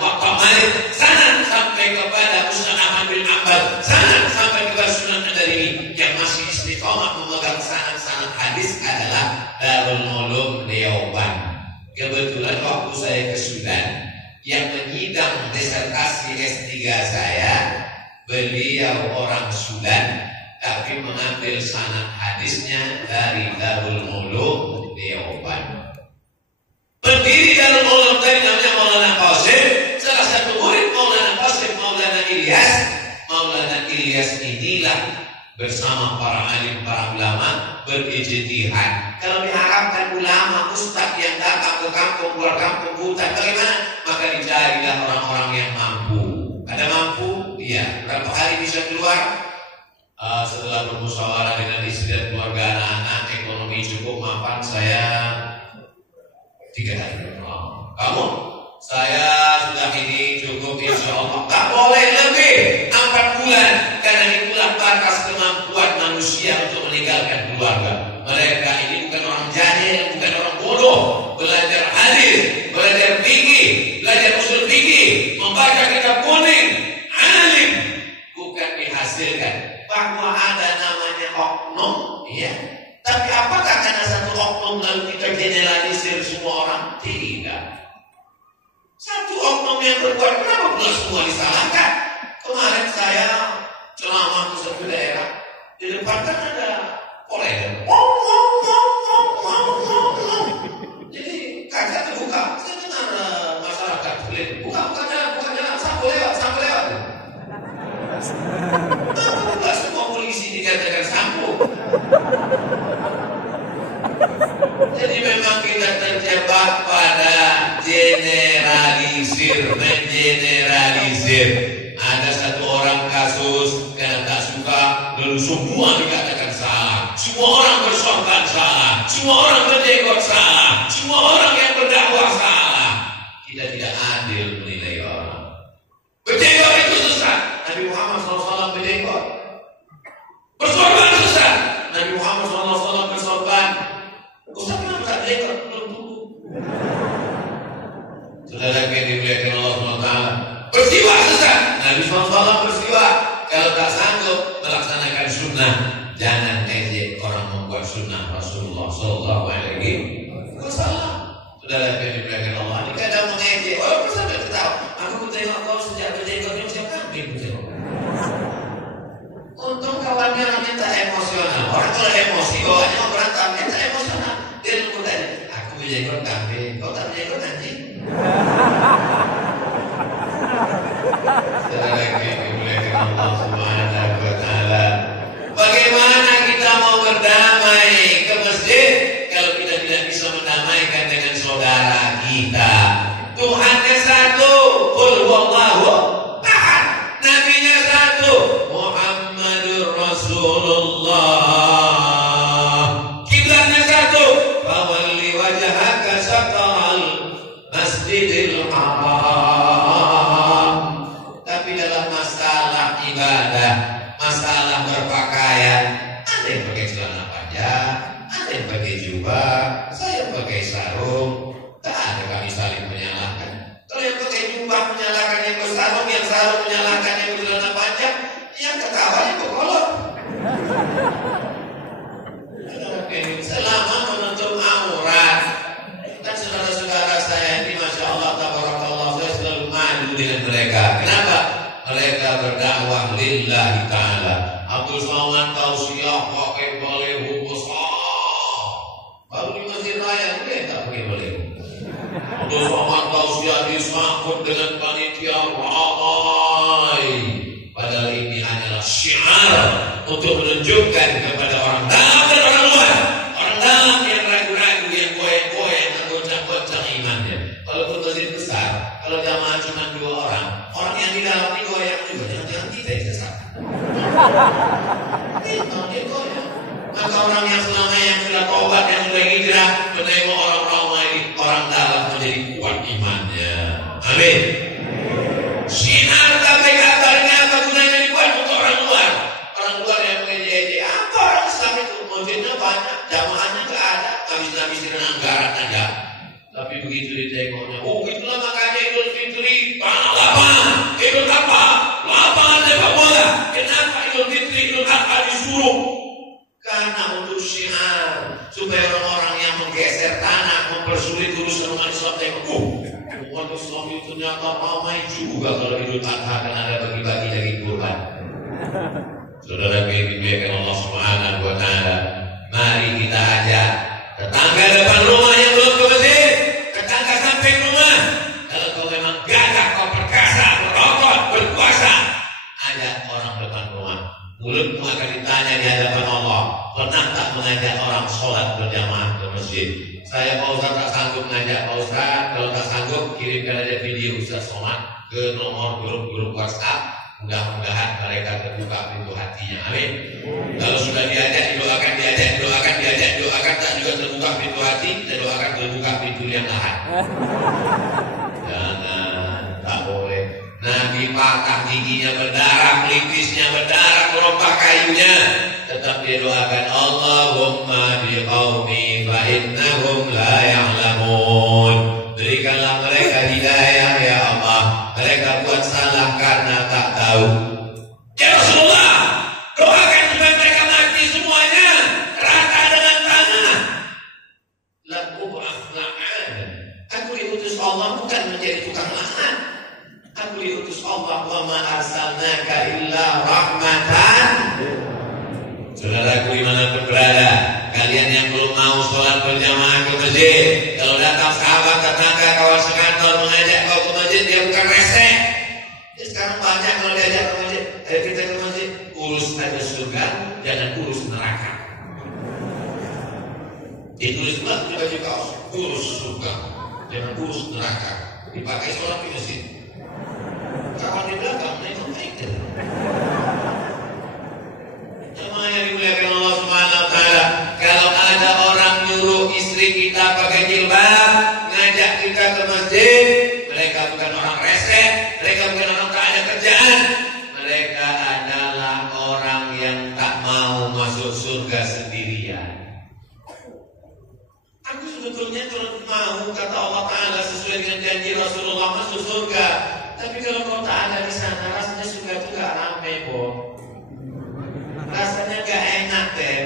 Muwatta Malik, sanak sampai kepada Musnad Ahmad bin Hanbal, sanak sampai kepada Sunan Ad-Darimi. Yang masih istiqomah memegang sanak hadis adalah Darul Ulum Dioban. Kebetulan waktu saya ke Sudan, yang menyidang disertasi S3 saya, beliau orang Sudan, tapi mengambil sanad hadisnya dari Darul Ulum Dioban. Pendiri Darul Ulum tadi namanya Maulana Qasim. Salah satu murid Maulana Qasim, Maulana Ilyas. Maulana Ilyas inilah bersama para alim, para ulama berijtihad. Kalau diharapkan ulama, ustaz yang datang ke kampung, keluar kampung hutan, bagaimana? Maka dicarilah orang-orang yang mampu. Ada mampu? Iya. Berapa hari bisa keluar? Setelah bermusyawarah dengan istri dan keluarga anak-anak, ekonomi cukup, mapan saya 3 hari. Kamu? Saya sudah ini cukup, insya Allah. Tak boleh lebih 4 bulan. Karena itulah batas kemampuan manusia untuk meninggalkan keluarga. Mereka ini bukan orang jahil, bukan orang bodoh. Belajar hadis, belajar fikih, belajar usul fikih, membaca kitab kuning, alim, bukan dihasilkan. Bahwa ada namanya oknum, ya. Tapi apakah karena satu oknum lalu kita generalisir semua orang? Tidak. Satu oknum yang berbuat, kenapa pula semua disalahkan? Kemarin saya ceramah ke satu daerah, di depan kan ada kolega. Jadi kaca terbuka, saya dengar masyarakat beli, buka jalan, sampai lewat. Buka semua polisi dikatakan sampo. Jadi memang kita terjebak pada mengeneralisir. Ada satu orang kasus karena tak suka, lalu semua dikatakan salah. Semua orang bersorban salah. Semua orang berjenggot salah. Semua orang yang berdakwah salah. Kita tidak adil menilai orang. Berjenggot itu sesat. Nabi Muhammad SAW berjenggot. Bersorban sesat. Nabi Muhammad SAW bersorban. Ustaz kenapa tak berjenggot? Belum tunggu. Saudara yang dimuliakan Allah SWT. Bersiwa sesat. Nabi SAW bersiwa. Kalau tak sanggup melaksanakan sunnah, jangan ejek orang membuat sunnah Rasulullah SAW. Saudara yang dimuliakan Allah, ini kadang mengejek. Walaupun sampai ketawa, aku bertengok kau sejak berjenggotnya sejak kami bertengok. Untung kawannya orangnya tak emosional. Orang kalau emosi, bawaannya mau berantem, dia tak emosional. Dia nunggu tadi, aku berjenggot kambing, kau tak berjenggot anjing. Saudara yang dimuliakan Allah Subhanahu wa Ta'ala, bagaimana kita mau berdamai ke masjid kalau kita tidak bisa mendamaikan dengan saudara kita? Tuhannya satu, qul huwallahu ahad. Nabinya satu, Muhammadur Rasulullah. Kiblatnya satu, fawalli wajhaka syatral masjidil haram. Tapi dalam masalah ibadah, masalah berpakaian, ada yang pakai celana panjang, ada yang pakai jubah, saya pakai sarung. Tak ada kami saling menyalahkan. Kalau yang pakai jubah menyalahkan yang bersarung, yang sarung menyalahkan yang bercelana panjang, yang ketawa yang berkolot. Selama menutup aurat, dan saudara-saudara saya ini, masya Allah, tabarakallah, saya selalu maju dengan mereka. Kenapa? Mereka berdakwah lillahi ta'ala. Abdul Somad Tausiah pakai balehu besar, baru di Masjid berhijrah, menengok orang-orang ini, orang dalam menjadi kuat imannya. Amin. Sinar tapi kabarnya apa gunanya dibuat untuk orang luar? Orang luar yang mengejek-ejek, apa orang Islam itu? Masjidnya banyak, jamaahnya nggak ada, habis-habisin anggaran aja. Tapi begitu ditengoknya, oh itulah makanya Idul Fitri, lapang, Idul apa? Lapangan sepak bola. Kenapa Idul Fitri, Idul Adha disuruh? Karena untuk syiar, supaya orang-orang yang menggeser tanah, mempersulit urusan umat Islam tengok, umat Islam itu ternyata ramai juga kalau Idul Adha kan ada bagi-bagi daging kurban. Saudara dimuliakan Allah Subhanahu wa Ta'ala, mari kita ajak tetangga depan rumah yang belum ke masjid, tetangga samping rumah. Kalau kau memang gagah, kau perkasa, berotot, berkuasa, ajak orang depan rumah. Mulutmu akan ditanya di hadapan Allah, pernah tak mengajak orang sholat berjamaah ke masjid? Saya Pak Ustaz tak sanggup mengajak Pak Ustaz. Kalau tak sanggup, kirimkan aja video Ustaz sholat ke nomor grup-grup WhatsApp. Mudah-mudahan mereka terbuka pintu hatinya. Amin. Kalau sudah diajak, doakan tak juga terbuka pintu hati, dan doakan terbuka pintu yang lahat. Jangan, tak boleh. Nabi patah giginya berdarah, pelipisnya berdarah, keropak kayunya, tetap dia doakan, Allahumma biqaumi fa innahum la ya'lamun. Berikanlah mereka hidayah ya Allah. Mereka buat salah karena tak tahu. Ya Rasulullah, doakan supaya mereka mati semuanya rata dengan tanah. Laku berafla'an. Aku diutus Allah bukan menjadi tukang lahan. Aku diutus Allah, wa ma arsalnaka illa rahmatan. Saudaraku dimanapun berada, kalian yang belum mau sholat berjamaah ke masjid, kalau datang sahabat, tetangga, kawan sekantor mengajak kau ke masjid, dia bukan reseh. Sekarang banyak kalau diajak ke masjid, ayo kita ke masjid, urus aja surga, jangan urus neraka. Ditulis pula di baju kaos, urus surga, jangan urus neraka. Dipakai sholat di masjid. Kawan di belakang, nengok mereka. Jemaah yang dimuliakan Allah Subhanahu wa Ta'ala, kalau ada orang nyuruh istri kita pakai jilbab, ngajak kita ke masjid, mereka bukan orang reseh, mereka bukan orang tak ada kerjaan, mereka adalah orang yang tak mau masuk surga sendirian. Aku sebetulnya kalau mau, kata Allah Ta'ala, sesuai dengan janji Rasulullah, masuk surga. Tapi kalau kau tak ada di sana, rasanya surga itu gak rame kok. Rasanya gak enak deh.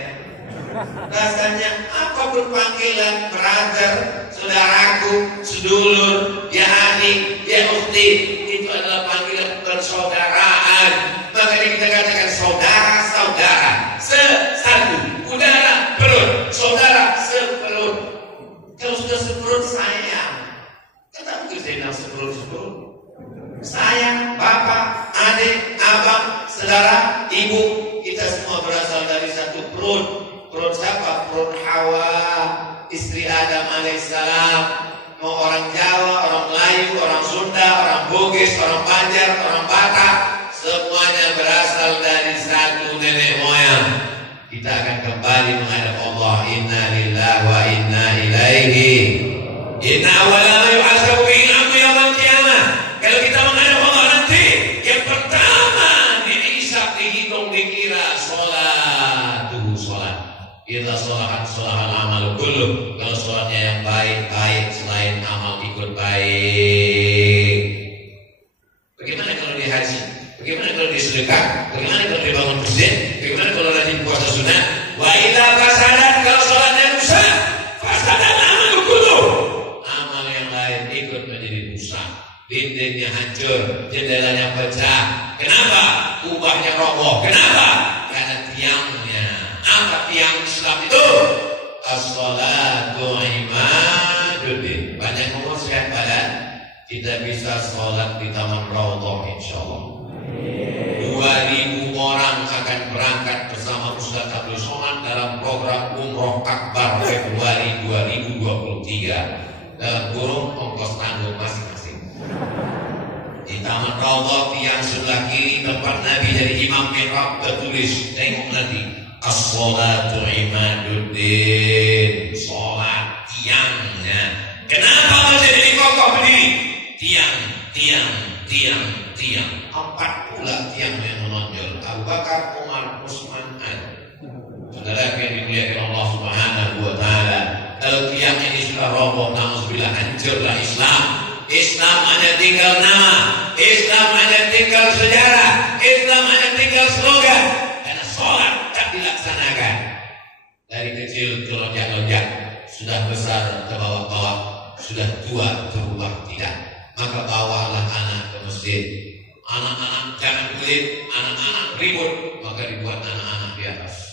Rasanya apapun panggilan brother, saudaraku, sedulur, ya adik, ya ukhti, itu adalah panggilan persaudaraan. Makanya kita katakan saudara-saudara sesatu, udara perut, saudara seperut. Kalau sudah seperut sayang, kenapa kita bilang seperut-seperut? Sayang, bapak, adik, abang, saudara, ibu, kita semua berasal dari satu perut. Perut siapa? Perut Hawa, istri Adam alaihissalam. Mau orang Jawa, orang Melayu, orang Sunda, orang Bugis, orang Banjar, orang Batak, semuanya berasal dari satu nenek moyang. Kita akan kembali menghadap Allah. Inna lillahi wa inna ilaihi. Inna awwala ma yuhasabu bihi al-'abdu yaumil qiyamah. Kalau kita menghadap Allah nanti, yang pertama dihisab, dihitung, dikira sholatuhu, sholat. Idza sholahat sholahal amal kulluh. Kalau sholatnya yang baik-baik, selain amal ikut baik. Bagaimana kalau dia haji? Bagaimana kalau dia sedekah? Bagaimana kalau dia bangun masjid? Bagaimana kalau rajin puasa sunnah? Wa idza fasadat, kalau sholatnya rusak, fasadat amal kulluh. Amal yang lain ikut menjadi rusak. Dindingnya hancur, jendelanya pecah. Kenapa? Kubahnya roboh. Kenapa? Karena tiangnya. Apa tiang Islam itu? As-sholatu imaduddin. Banyak ngomong sehat badan, kita bisa sholat di Taman Raudhah insyaallah. 2.000 orang akan berangkat bersama Ustaz Abdul Somad dalam program Umroh Akbar Februari 2023 dalam kurung ongkos tanggung masing-masing. Di Taman Raudhah tiang sebelah kiri tempat Nabi jadi imam mihrab tertulis, tengok nanti, as-sholatu imaduddin, sholat roboh, na'udzubillah, hancurlah Islam. Islam hanya tinggal nama, Islam hanya tinggal sejarah, Islam hanya tinggal slogan. Karena sholat tak dilaksanakan. Dari kecil terlonjak-lonjak, sudah besar terbawa-bawa, sudah tua terubah tidak. Maka bawalah anak ke masjid. Anak-anak jangan pelit, anak-anak ribut, maka dibuat anak-anak di atas.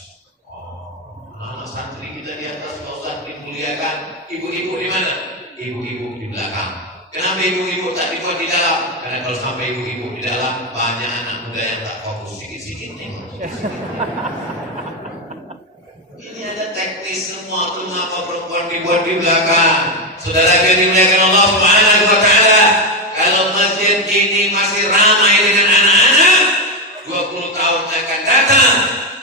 Anak santri kita di atas, Pak Ustaz dimuliakan. Ibu-ibu di mana? Ibu-ibu di belakang. Kenapa ibu-ibu tak dibuat di dalam? Karena kalau sampai ibu-ibu di dalam, banyak anak muda yang tak fokus sedikit-sedikit nih. Ini ada teknis semua. Kenapa perempuan dibuat di belakang? Saudara yang dimuliakan Allah Subhanahu wa Ta'ala, kalau masjid ini masih ramai dengan anak-anak, 20 tahun akan datang,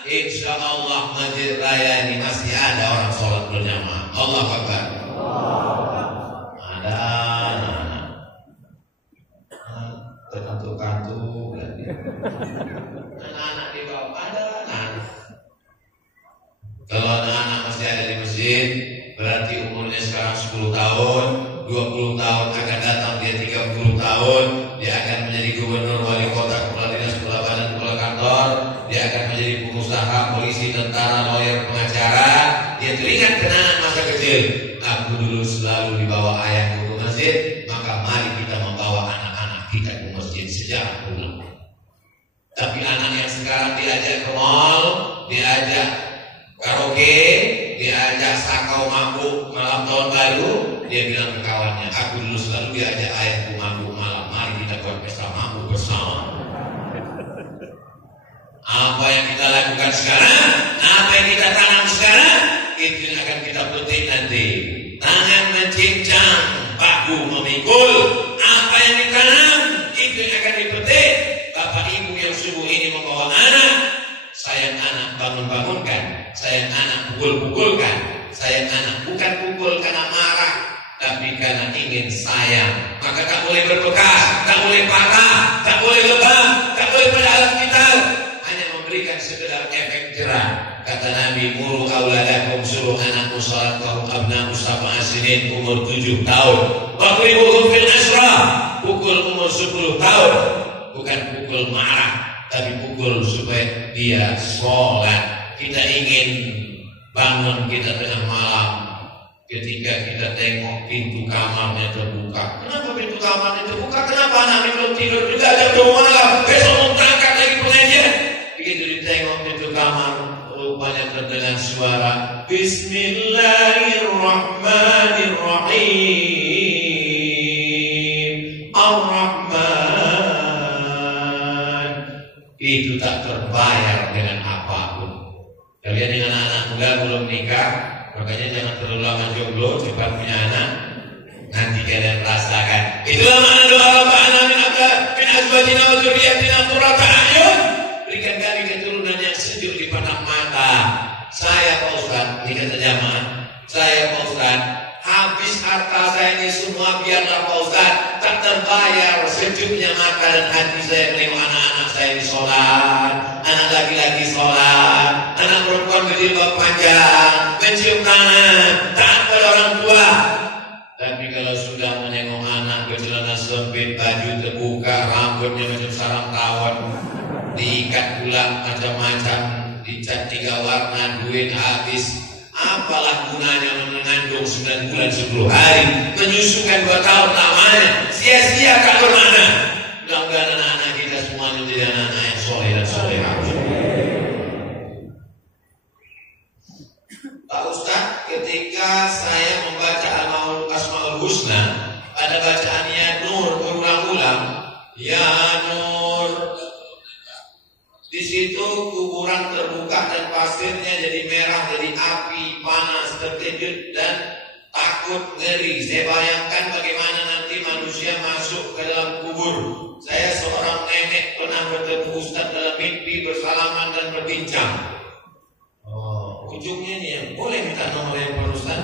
insya Allah masjid raya ini masih ada orang sholat berjamaah. Allah Akbar. Ada anak-anak terkantuk-kantuk, anak-anak di bawah, ada anak. Kalau anak-anak masih ada di masjid, berarti umurnya sekarang 10 tahun, 20 tahun akan datang dia 30 tahun, dia akan menjadi gubernur, wali kota, kepala dinas, kepala badan, kepala kantor, dia akan menjadi pengusaha, polisi, tentara, lawyer, pengacara. Dia teringat kenangan masa kecil. Aku dulu selalu dibawa ayahku ke masjid, maka mari kita membawa anak-anak kita ke masjid sejarah ulang. Tapi anak yang sekarang diajak ke mall, diajak karaoke, diajak sakau mabuk malam tahun baru, dia bilang ke kawannya, aku dulu selalu diajak ayahku mabuk malam, mari kita buat pesta mabuk bersama. Apa yang kita lakukan sekarang, apa yang kita tanam sekarang, itu yang akan kita petik nanti. Tangan mencincang, bahu memikul. Apa yang ditanam, itu yang akan dipetik. Bapak ibu yang subuh ini membawa anak, sayang anak bangun-bangunkan, sayang anak pukul-pukulkan, sayang anak bukan pukul karena marah, tapi karena ingin sayang. Maka tak boleh berbekas, tak boleh patah, tak boleh lebam, tak boleh pada alat vital. Hanya memberikan sekedar efek jerah. Kata Nabi, muru auladakum, suruh anakmu salat wahum abna'u sab'a sinin, umur 7 tahun. Wadribuhum fil asra, pukul umur 10 tahun. Bukan pukul marah, tapi pukul supaya dia sholat. Kita ingin bangun kita tengah malam, ketika kita tengok pintu kamarnya terbuka. Kenapa pintu kamarnya terbuka? Kenapa anak belum tidur juga jam 2 malam? Besok mau berangkat lagi pengajian. Begitu ditengok pintu kamar, rupanya terdengar suara Bismillahirrahmanirrahim, Ar-Rahman. Itu tak terbayar dengan apapun. Kalian dengan anak muda belum nikah, makanya jangan terlalu lama jomblo, cepat punya anak. Nanti kalian rasakan. Itulah makna doa Rabbana min azwajina wa dzurriyyatina qurrata a'yun. Berikan kami keturunan yang sejuk di pandang mata. Saya Pak Ustaz, ini kata jamaah, saya Pak Ustaz, habis harta saya ini semua biarlah Pak Ustaz, tak terbayar sejuknya mata dan hati saya menengok anak-anak saya di sholat, anak laki-laki sholat, anak perempuan berjilbab panjang, mencium tangan, taat pada orang tua. Tapi kalau sudah menengok anak bercelana sempit, baju terbuka, rambutnya macam sarang tawon, diikat pula macam-macam, dicat 3 warna, duit habis, apalah gunanya mengandung 9 bulan 10 hari, menyusukan 2 tahun lamanya, sia-sia tak bermakna. Mudah-mudahan anak-anak kita semuanya menjadi anak-anak yang soleh dan solehah. Pak Ustaz, ketika saya membaca Asmaul Husna, pada bacaan Ya Nur berulang-ulang, Ya Nur, di situ kuburan terbuka dan pasirnya jadi merah, jadi api, panas, terkejut dan takut, ngeri. Saya bayangkan bagaimana nanti manusia masuk ke dalam kubur. Saya seorang nenek pernah bertemu Ustaz dalam mimpi, bersalaman dan berbincang. Ujungnya nih yang boleh minta nomor handphone Ustaz.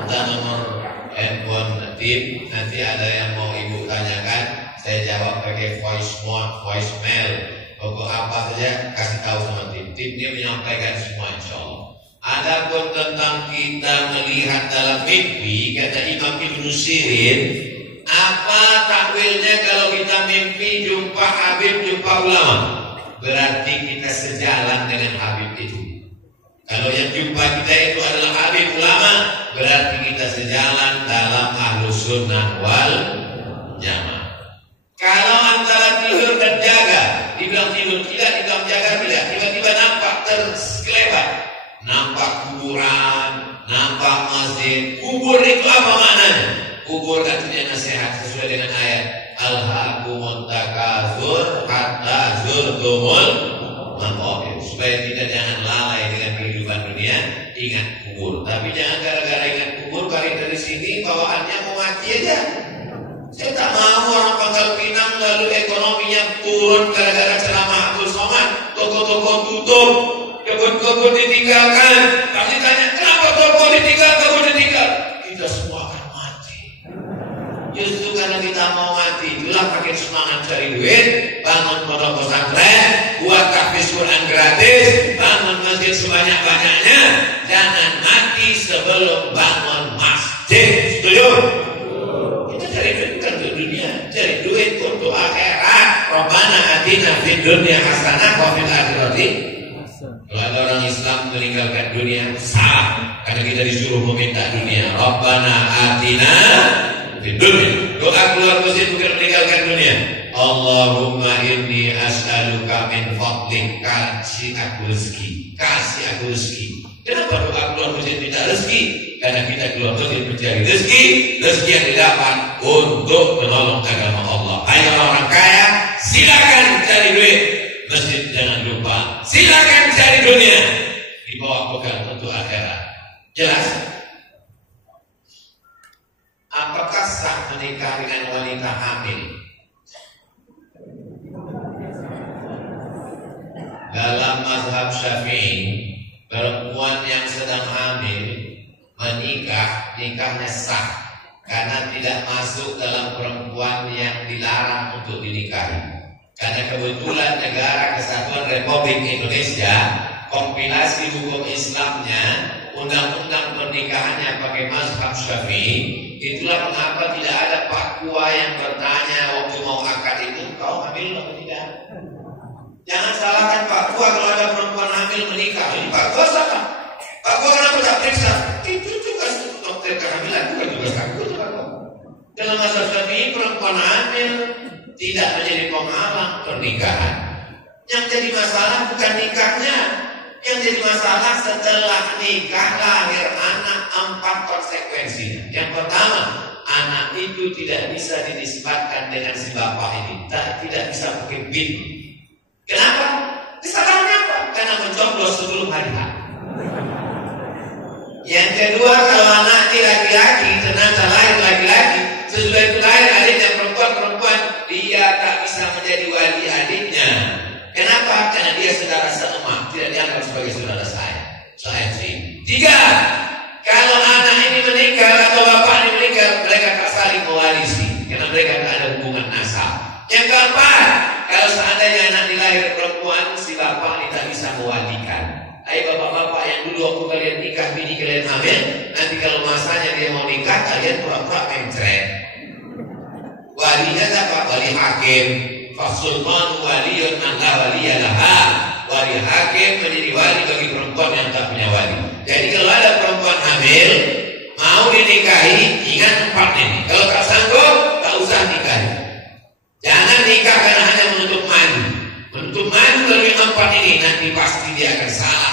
Minta nomor handphone tim, nanti ada yang mau ibu tanyakan, saya jawab pakai voice mode, voicemail, pokok apa saja kasih tahu sama tim. Tim dia menyampaikan semua insya Allah. Adapun tentang kita melihat dalam mimpi, kata Imam Ibnu Sirin, apa takwilnya kalau kita mimpi jumpa Habib, jumpa ulama? Berarti kita sejalan dengan Habib itu. Kalau yang jumpa kita itu adalah Habib, ulama, berarti kita sejalan dalam Ahlus Sunnah wal Jamaah. Kalau antara tidur dan jaga, dibilang tidur tidak, dibilang jaga tidak, tiba-tiba nampak terkelebat, nampak kuburan, nampak masjid. Kubur itu apa maknanya? Kubur artinya nasihat sesuai dengan ayat Alhaakumut takatsur hatta zurtumul maqabir. Supaya kita jangan lalai dengan kehidupan dunia, ingat kubur. Tapi jangan gara-gara ingat kubur balik dari sini bawaannya mau mati aja. Saya tak mau orang Pangkal Pinang lalu ekonominya turun gara-gara ceramah Abdul Somad, toko-toko tutup, kebun-kebun ditinggalkan. Pasti tanya, kenapa toko ditinggal, kebun ditinggal? Kita semua akan mati. Justru karena kita mau mati, itulah makin semangat cari duit, bangun pondok pesantren, buat tahfiz Quran gratis, bangun masjid sebanyak-banyaknya. Jangan mati sebelum bangun masjid. Setuju? Cari duit bukan untuk dunia, cari duit untuk akhirat. Rabbana atina fid dunya hasanah wa fil akhirati. Kalau ada orang Islam meninggalkan dunia, salah, karena kita disuruh meminta dunia. Rabbana atina fid dunya. Doa keluar masjid bukan meninggalkan dunia. Allahumma inni as'aluka min fadlik, kasih aku rezeki, kasih aku rezeki. Kenapa doa keluar masjid minta rezeki? Karena kita keluar masjid mencari rezeki, rezeki yang didapat untuk menolong agama Allah. Ayo orang kaya, silakan cari duit, masjid jangan lupa, silakan cari dunia, dibawa bekal untuk akhirat. Jelas? Apakah sah menikah dengan wanita hamil? Dalam mazhab Syafi'i, perempuan yang sedang hamil menikah, nikahnya sah karena tidak masuk dalam perempuan yang dilarang untuk dinikahi. Karena kebetulan Negara Kesatuan Republik Indonesia, kompilasi hukum Islamnya, undang-undang pernikahannya pakai mazhab Syafi'i. Itulah mengapa tidak ada pakua yang bertanya waktu mau akad itu, kau hamil atau tidak? Jangan salahkan pakua kalau ada perempuan hamil menikah. Jadi pakua salah. Pakua kenapa tak periksa? Itu juga dokter kehamilan, bukan tugas aku. Dalam mazhab Syafi'i, perempuan hamil tidak menjadi penghalang pernikahan. Yang jadi masalah bukan nikahnya, yang jadi masalah setelah nikah lahir anak, 4 konsekuensinya. Yang pertama, anak itu tidak bisa dinisbatkan dengan si bapak ini, tidak bisa pakai bin. Kenapa? Kesalahannya apa? Karena mencoblos sebelum hari H. Yang kedua, kalau anak ini laki-laki, ternyata lahir laki-laki, sesudah itu lahir adiknya perempuan, dia tak bisa menjadi wali adiknya. Kenapa? Karena dia saudara seemak, tidak dianggap sebagai saudara saya. Saya sih. 3, kalau anak ini meninggal atau bapak ini meninggal, mereka tak saling mewarisi, karena mereka tak ada hubungan nasab. Yang keempat, kalau seandainya anak dilahir perempuan, si bapak ini tak bisa mewalikan. Ayo bapak-bapak yang dulu waktu kalian nikah, bini kalian hamil, nanti kalau masanya dia mau nikah, kalian pura-pura mencret. Walinya siapa? Wali hakim. Fasulman waliyun man la waliyalaha. Wali hakim menjadi wali bagi perempuan yang tak punya wali. Jadi kalau ada perempuan hamil mau dinikahi, ingat 4 ini. Kalau tak sanggup, tak usah nikahi. Jangan nikah karena hanya menutup malu. Menutup malu dari 4 ini, nanti pasti dia akan salah.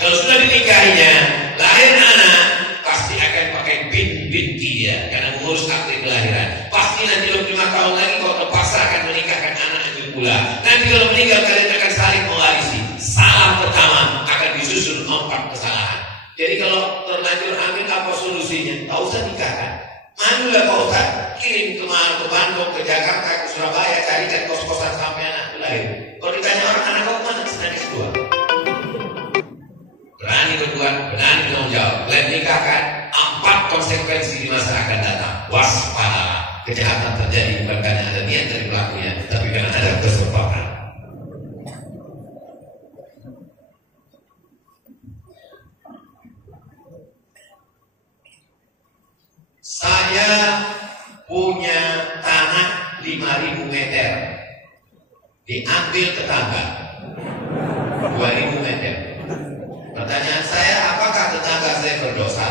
Kalau sudah dinikahinya, lahir anak, pasti akan pakai bin dia karena mengurus akte kelahiran. Pasti nanti 25 tahun lagi kau terpaksa akan menikahkan anak itu pula. Nanti kalau meninggal kalian akan saling mewarisi. Salah pertama akan disusul 4 kesalahan. Jadi kalau terlanjur hamil, apa solusinya? Tak usah nikahkan. Manulah Pak Ustaz, kirim ke Bandung, ke Jakarta, ke Surabaya, carikan kos-kosan sampai anak itu lahir. Kalau ditanya orang, anak kau mana? Senangis 2. Berani berbuat, berani bertanggung jawab. Kalian nikahkan, 4 konsekuensi di masa akan datang. Waspadalah. Kejahatan terjadi bukan karena ada niat dari pelakunya, tapi karena ada kesempatan. meter. Diambil tetangga 2000 meter. Pertanyaan saya, apakah tetangga saya berdosa?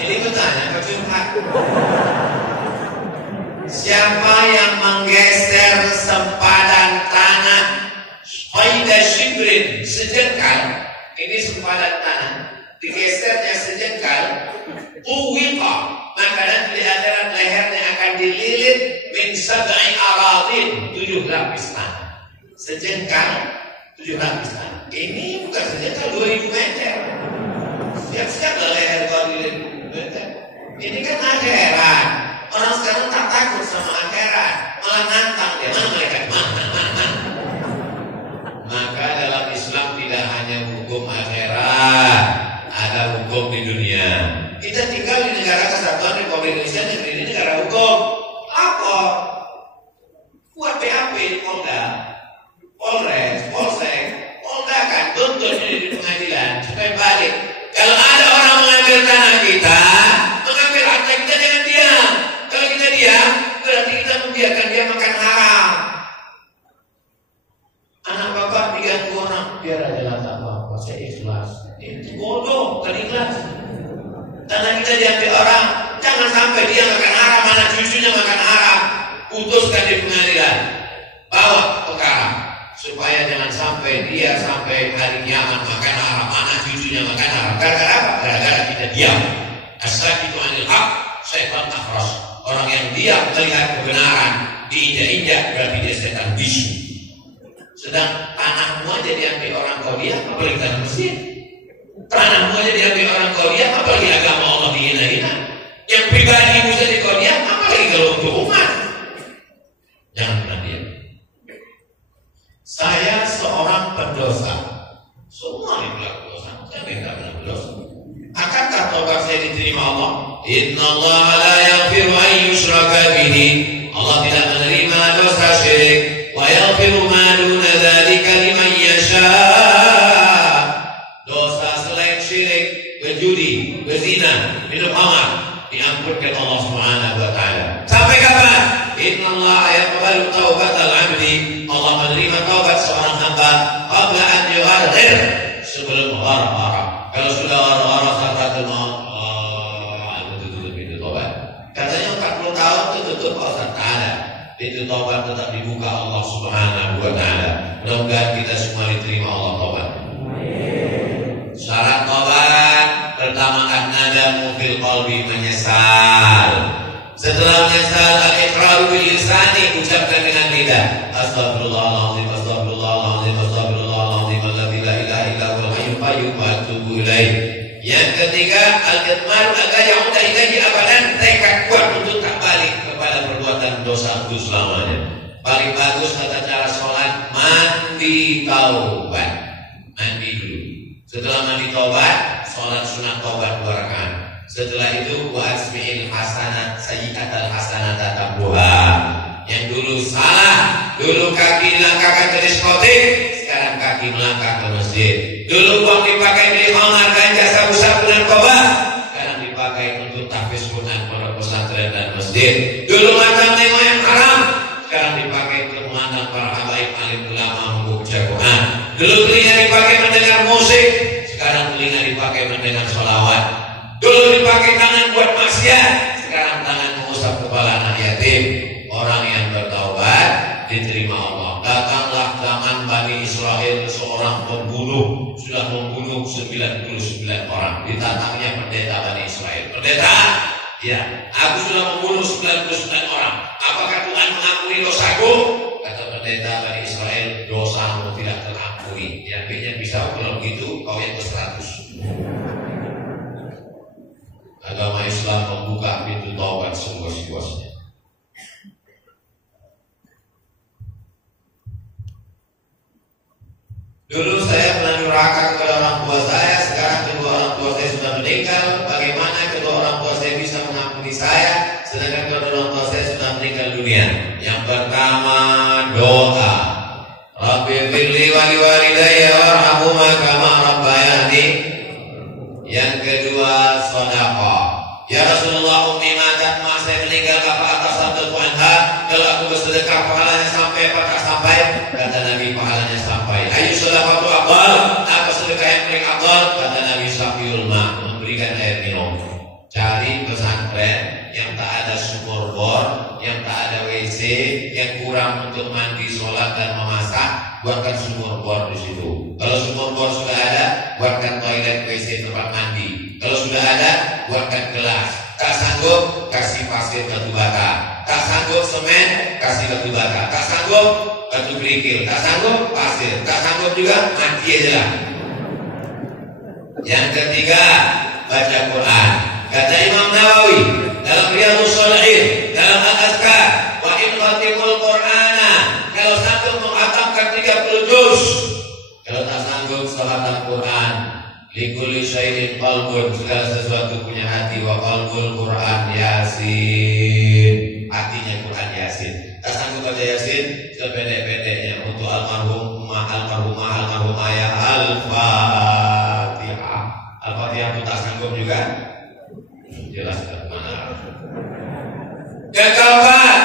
Ini bertanya ke curhat. Siapa yang menggeser sempadan tanah Qaida Shibrin sejengkal, ini sempadan tanah, digesernya sejengkal, uwiqa, maka nanti di akhirat lehernya akan dililit min sab'i aradin, 7 lapis tanah. Sejengkal 7 lapis tanah. Ini bukan sejengkal 2000 meter. Siap-siap lah leher kalau dililit meter. Ini kan akhirat. Orang sekarang tak takut sama akhirat, malah nantang dia, mana malaikat, mana. Maka dalam Islam tidak hanya hukum akhirat, ada hukum di dunia. Kita tinggal di negara kesatuan Republik Indonesia, negeri ini negara hukum. Apa? Buat BAP, Polda, Polres, Polsek, Polda kan tuntut ini di pengadilan supaya balik. Kalau ada orang mengambil tanah kita, mengambil harta kita, jangan diam. Kalau kita diam, berarti kita membiarkan dia makan haram. Anak bapak diganggu orang, biar aja lah tak apa-apa, saya ikhlas. Itu bodoh, kan ikhlas. Tanah kita diambil orang, jangan sampai dia makan haram, anak cucunya makan haram. Putuskan di pengadilan, bawa perkara, supaya jangan sampai dia sampai hari kiamat makan haram, anak cucunya makan haram. Gara-gara apa? Gara-gara kita diam. As-sakitu 'anil haq syaitan akhras. Orang yang diam melihat kebenaran diinjak-injak berarti dia setan bisu. Sedang tanahmu aja diambil orang Qauliyah, apalagi tanah masjid. Tanahmu aja diambil orang Qauliyah, apalagi agama Allah dihina-hina. Yang pribadimu saja Qauliyah, apalagi kalau untuk umat. Jangan pernah diam. Saya seorang pendosa. Semua ini pelaku dosa. Saya tidak pernah berdosa. Akankah taubat saya diterima Allah? Inna Allah la yaghfiru an yushraka bihi. Allah tidak menerima dosa syirik. Wa yaghfiru ma duna dzalika liman yasha. Dosa selain syirik, berjudi, berzina, minum khamar, diampunkan Allah Subhanahu wa taala. Sampai kapan? Inna Allah yaqbalu taubatal 'abdi. Allah menerima taubat seorang hamba qabla an yugharghir, sebelum gharghara. Kalau sudah gharghara sakaratul maut, itu taubat. Katanya 40 tahun itu tutup Allah Ta'ala. Itu taubat tetap dibuka Allah Subhanahu wa taala. Mudah-mudahan kita semua diterima Allah taubat. Syarat taubat pertama an-nadamu fil qalbi, menyesal. Setelah menyesal, al-iqraru bil lisani, ucapkan dengan lidah. Astagfirullahaladzim, astagfirullahaladzim, astagfirullahaladzim, la ilaha illa huwal hayyul qayyum wa atubu ilaih. Yang ketiga, al-idmar alla ya'uda ilaihi abadan, tekad kuat untuk tak balik kepada perbuatan dosa itu selamanya. Paling bagus tata cara sholat, mandi taubat. Mandi dulu. Setelah mandi taubat, sholat sunat taubat 2 rakaat. Setelah itu wa asmi'il hasanat sayyi'atal hasanata tabuha. Yang dulu salah, dulu kaki dilangkahkan ke diskotik, sekarang kaki melangkah ke masjid. Dulu uang dipakai beli khamar, ganja, sabu-sabu, narkoba, sekarang dipakai untuk tahfiz Quran pondok pesantren dan masjid. Dulu makan tema yang haram, sekarang dipakai untuk memandang para habaib alim ulama membaca Quran. Dulu telinga dipakai mendengar musik, sekarang telinga dipakai mendengar sholawat. Dulu dipakai tangan buat maksiat, sekarang tangan mengusap kepala anak yatim. Orang yang bertaubat diterima Allah. Datanglah zaman Bani Israel, seorang pembunuh sudah membunuh 99 orang. Ditantangnya pendeta Bani Israel. Pendeta, ya, aku sudah membunuh 99 orang. Apakah Tuhan mengampuni dosaku? Kata pendeta Bani Israel, dosamu tidak terampuni. Diambilnya pisau, kalau begitu kau yang ke-100. Agama Islam membuka pintu taubat seluas-luasnya. Dulu saya pernah durhaka kepada orang tua saya, sekarang kedua orang tua saya sudah meninggal. Bagaimana kedua orang tua saya bisa mengampuni saya, sedangkan kedua orang tua saya sudah meninggal dunia? Yang pertama, doa. Rabbi firli wa liwalidayya warhamhuma kama rabbayani. Yang kedua, sedekah. Ya Rasulullah, ummi matat, mak saya meninggal, apa atas sabda toilet, WC, tempat mandi. Kalau sudah ada, buatkan gelas. Tak sanggup, kasih pasir batu bata. Tak sanggup semen, kasih batu bata. Tak sanggup, batu kerikil. Tak sanggup, pasir. Tak sanggup juga, mati aja lah. Yang ketiga, baca Quran. Kata Imam Nawawi dalam Riyadhus Shalihin, dalam Al-Azkar, wa in khatimul Qur'ana, kalau satu menghatamkan 30 juz, kalau tak sanggup sehatam Quran, likulli syai'in qalbun, segala sesuatu punya hati, wa qalbul Quran Yasin, hatinya Quran Yasin. Tak sanggup baca Yasin, sependek-pendeknya untuk almarhumah ya Al-Fatihah. Al-Fatihah pun tak sanggup juga. Jelas ke mana? Yang keempat,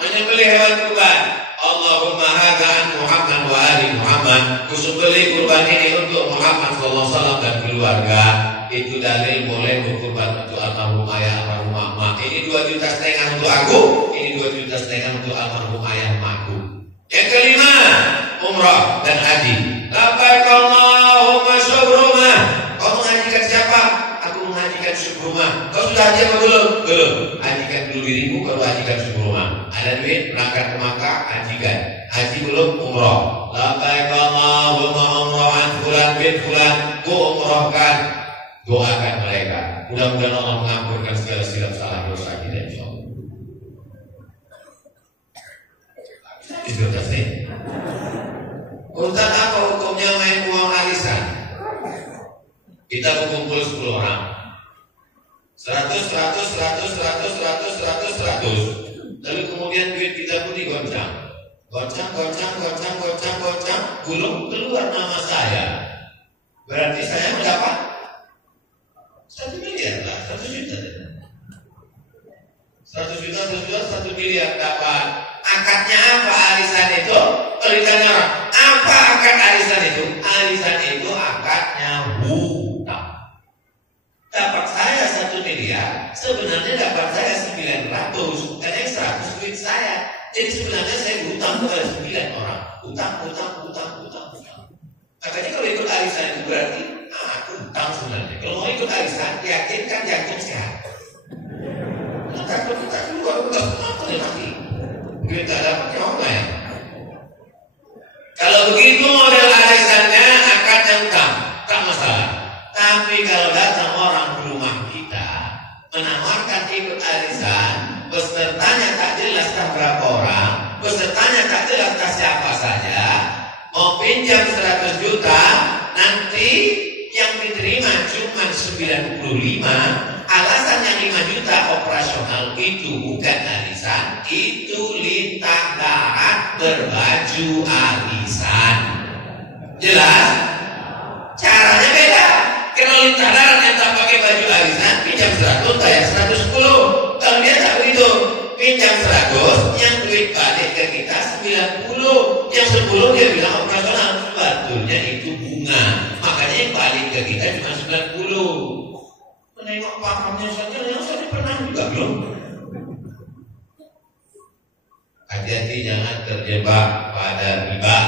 menyembelih hewan kurban. Allahumma hadza an Muhammad wa ali Muhammad. Kusembelih kurban ini untuk Muhammad sallallahu alaihi wasallam dan keluarga. Itu dalil boleh berkurban untuk almarhum ayah, almarhum mak. Ini 2,5 juta untuk aku, ini 2,5 juta untuk almarhum ayah makku. Yang kelima, umrah dan haji. Labbaik Allahumma syukrumah. Kau menghajikan siapa? Aku menghajikan syukrumah. Kau sudah haji apa belum? Belum. Hajikan dulu dirimu, baru hajikan syukrumah. Ada duit, berangkat ke Makkah, hajikan. Haji belum, umrah. Labbaik Allahumma umrah fulan bin fulan. Ku umrahkan. Doakan mereka. Mudah-mudahan Allah mengampunkan segala silap salah dosa kita, insyaallah. Itu tasbih. Ustaz, apa hukumnya main uang arisan? Kita berkumpul 10 orang. 100. Lalu kemudian duit kita pun digoncang. Goncang. Belum keluar nama saya. Berarti saya mendapat 1 miliar lah, 1 juta. 100 juta, 1 miliar dapat. Akadnya apa arisan itu? Kalau ditanya orang, apa akad arisan itu? Arisan itu akadnya hutang. Dapat saya 1 miliar, sebenarnya dapat saya 900, karena yang 100 duit saya. Jadi sebenarnya saya hutang kepada 9 orang. Hutang. Makanya kalau ikut arisan itu berarti aku hutang sebenarnya. Kalau mau ikut arisan, yakinkan jantung sehat. Kita keluar, kenapa nih mati? Duit tak dapatnya online. Kalau begitu model arisannya akadnya hutang, tak masalah. Tapi kalau datang orang ke rumah kita menawarkan ikut arisan, pesertanya tak jelas tak berapa orang, pesertanya tak jelas tak siapa saja, mau pinjam 100 juta, nanti yang diterima cuma 95, alasan yang 5 juta operasional itu bukan arisan, itu lintah darat berbaju arisan. Jelas? Caranya beda. Kalau lintah darat yang tak pakai baju arisan, pinjam 100, bayar 110. Kalau dia tak begitu, pinjam 100, yang duit balik ke kita 90, yang 10 dia bilang operasional. Sebetulnya itu bunga, makanya yang balik ke kita cuma 90. Menengok pahamnya saja, yang saya pernah juga belum. Hati-hati jangan terjebak pada riba.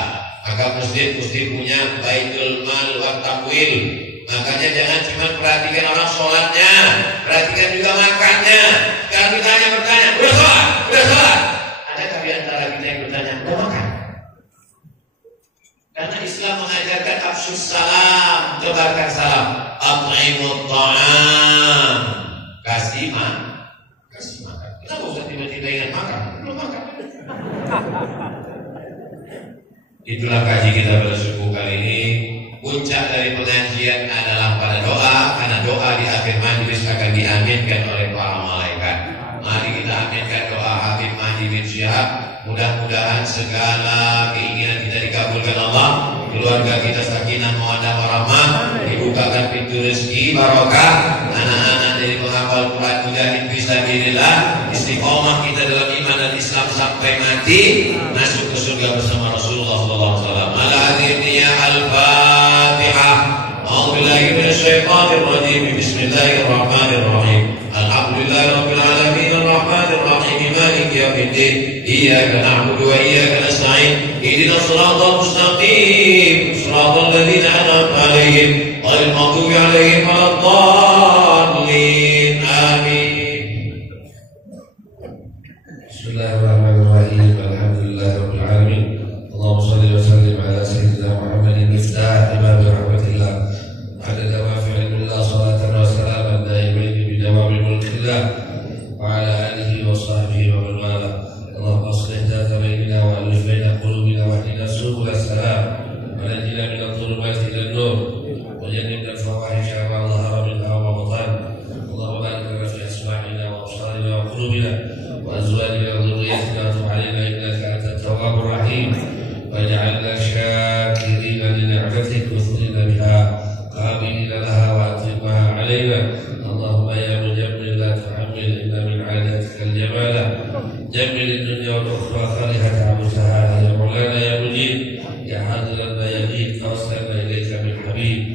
Maka masjid mesti punya baitul mal wa tamwil. Makanya jangan cuma perhatikan orang sholatnya, perhatikan juga makannya. Sekarang kita hanya bertanya, udah sholat. Adakah di antara kita yang bertanya, udah makan? Karena Islam mengajarkan afsyus salam, tebarkan salam. At'imut ta'am, kasih makan. Kenapa usah tiba-tiba ingat makan? Belum makan. Itulah kaji kita pada subuh kali ini. Puncak dari pengajian adalah pada doa, karena doa di akhir majlis akan diaminkan oleh para malaikat. Mari kita aminkan doa Habib Mahdi bin Syihab. Mudah-mudahan segala keinginan kita dikabulkan Allah, keluarga kita sakinah mawaddah warahmah, dibukakan pintu rezeki barokah, anak-anak dari penghafal Quran mujahid fisabilillah, istiqomah kita dalam iman dan Islam sampai mati, masuk ke surga bersama Rasulullah sallallahu alaihi wasallam. Ala hadhihi al-Fatihah. A'udzubillahi minasyaitonir rajim. Bismillahirrahmanirrahim. Alhamdulillahirabbil alamin arrahmanir rahim maliki yaumiddin. Iyyaka na'budu wa iyyaka nasta'in. Ihdinas siratal mustaqim. Shiratal ladzina an'amta 'alaihim غير المغضوب عليهم ولا الضالين آمين. بسم الله الرحمن الرحيم. الحمد لله رب العالمين. اللهم صل وسلم على سيدنا محمد مفتاح باب رحمة الله عدد ما في علم الله صلاة وسلاما دائمين بدوام ملك الله وعلى آله وصحبه ومن والاه. اللهم اصلح ذات بيننا والف بين قلوبنا واهدنا سبل السلام ونجنا من الظلمات الى النور وجنبنا الفواحش ما ظهر منها وما بطن. اللهم بارك لنا في اسماعنا وابصارنا وقلوبنا وازواجنا وذريتنا وتب علينا انك انت التواب الرحيم واجعلنا شاكرين لنعمتك مثنين بها قابلين لها واتمها علينا. اللهم يا مجمل لا تحمل ان من عاداتك الجمال جمل الدنيا والاخرى خالها تعبتها يا مولانا يا مجيب يا حاضرا يا يزيد توسلنا اليك بالحبيب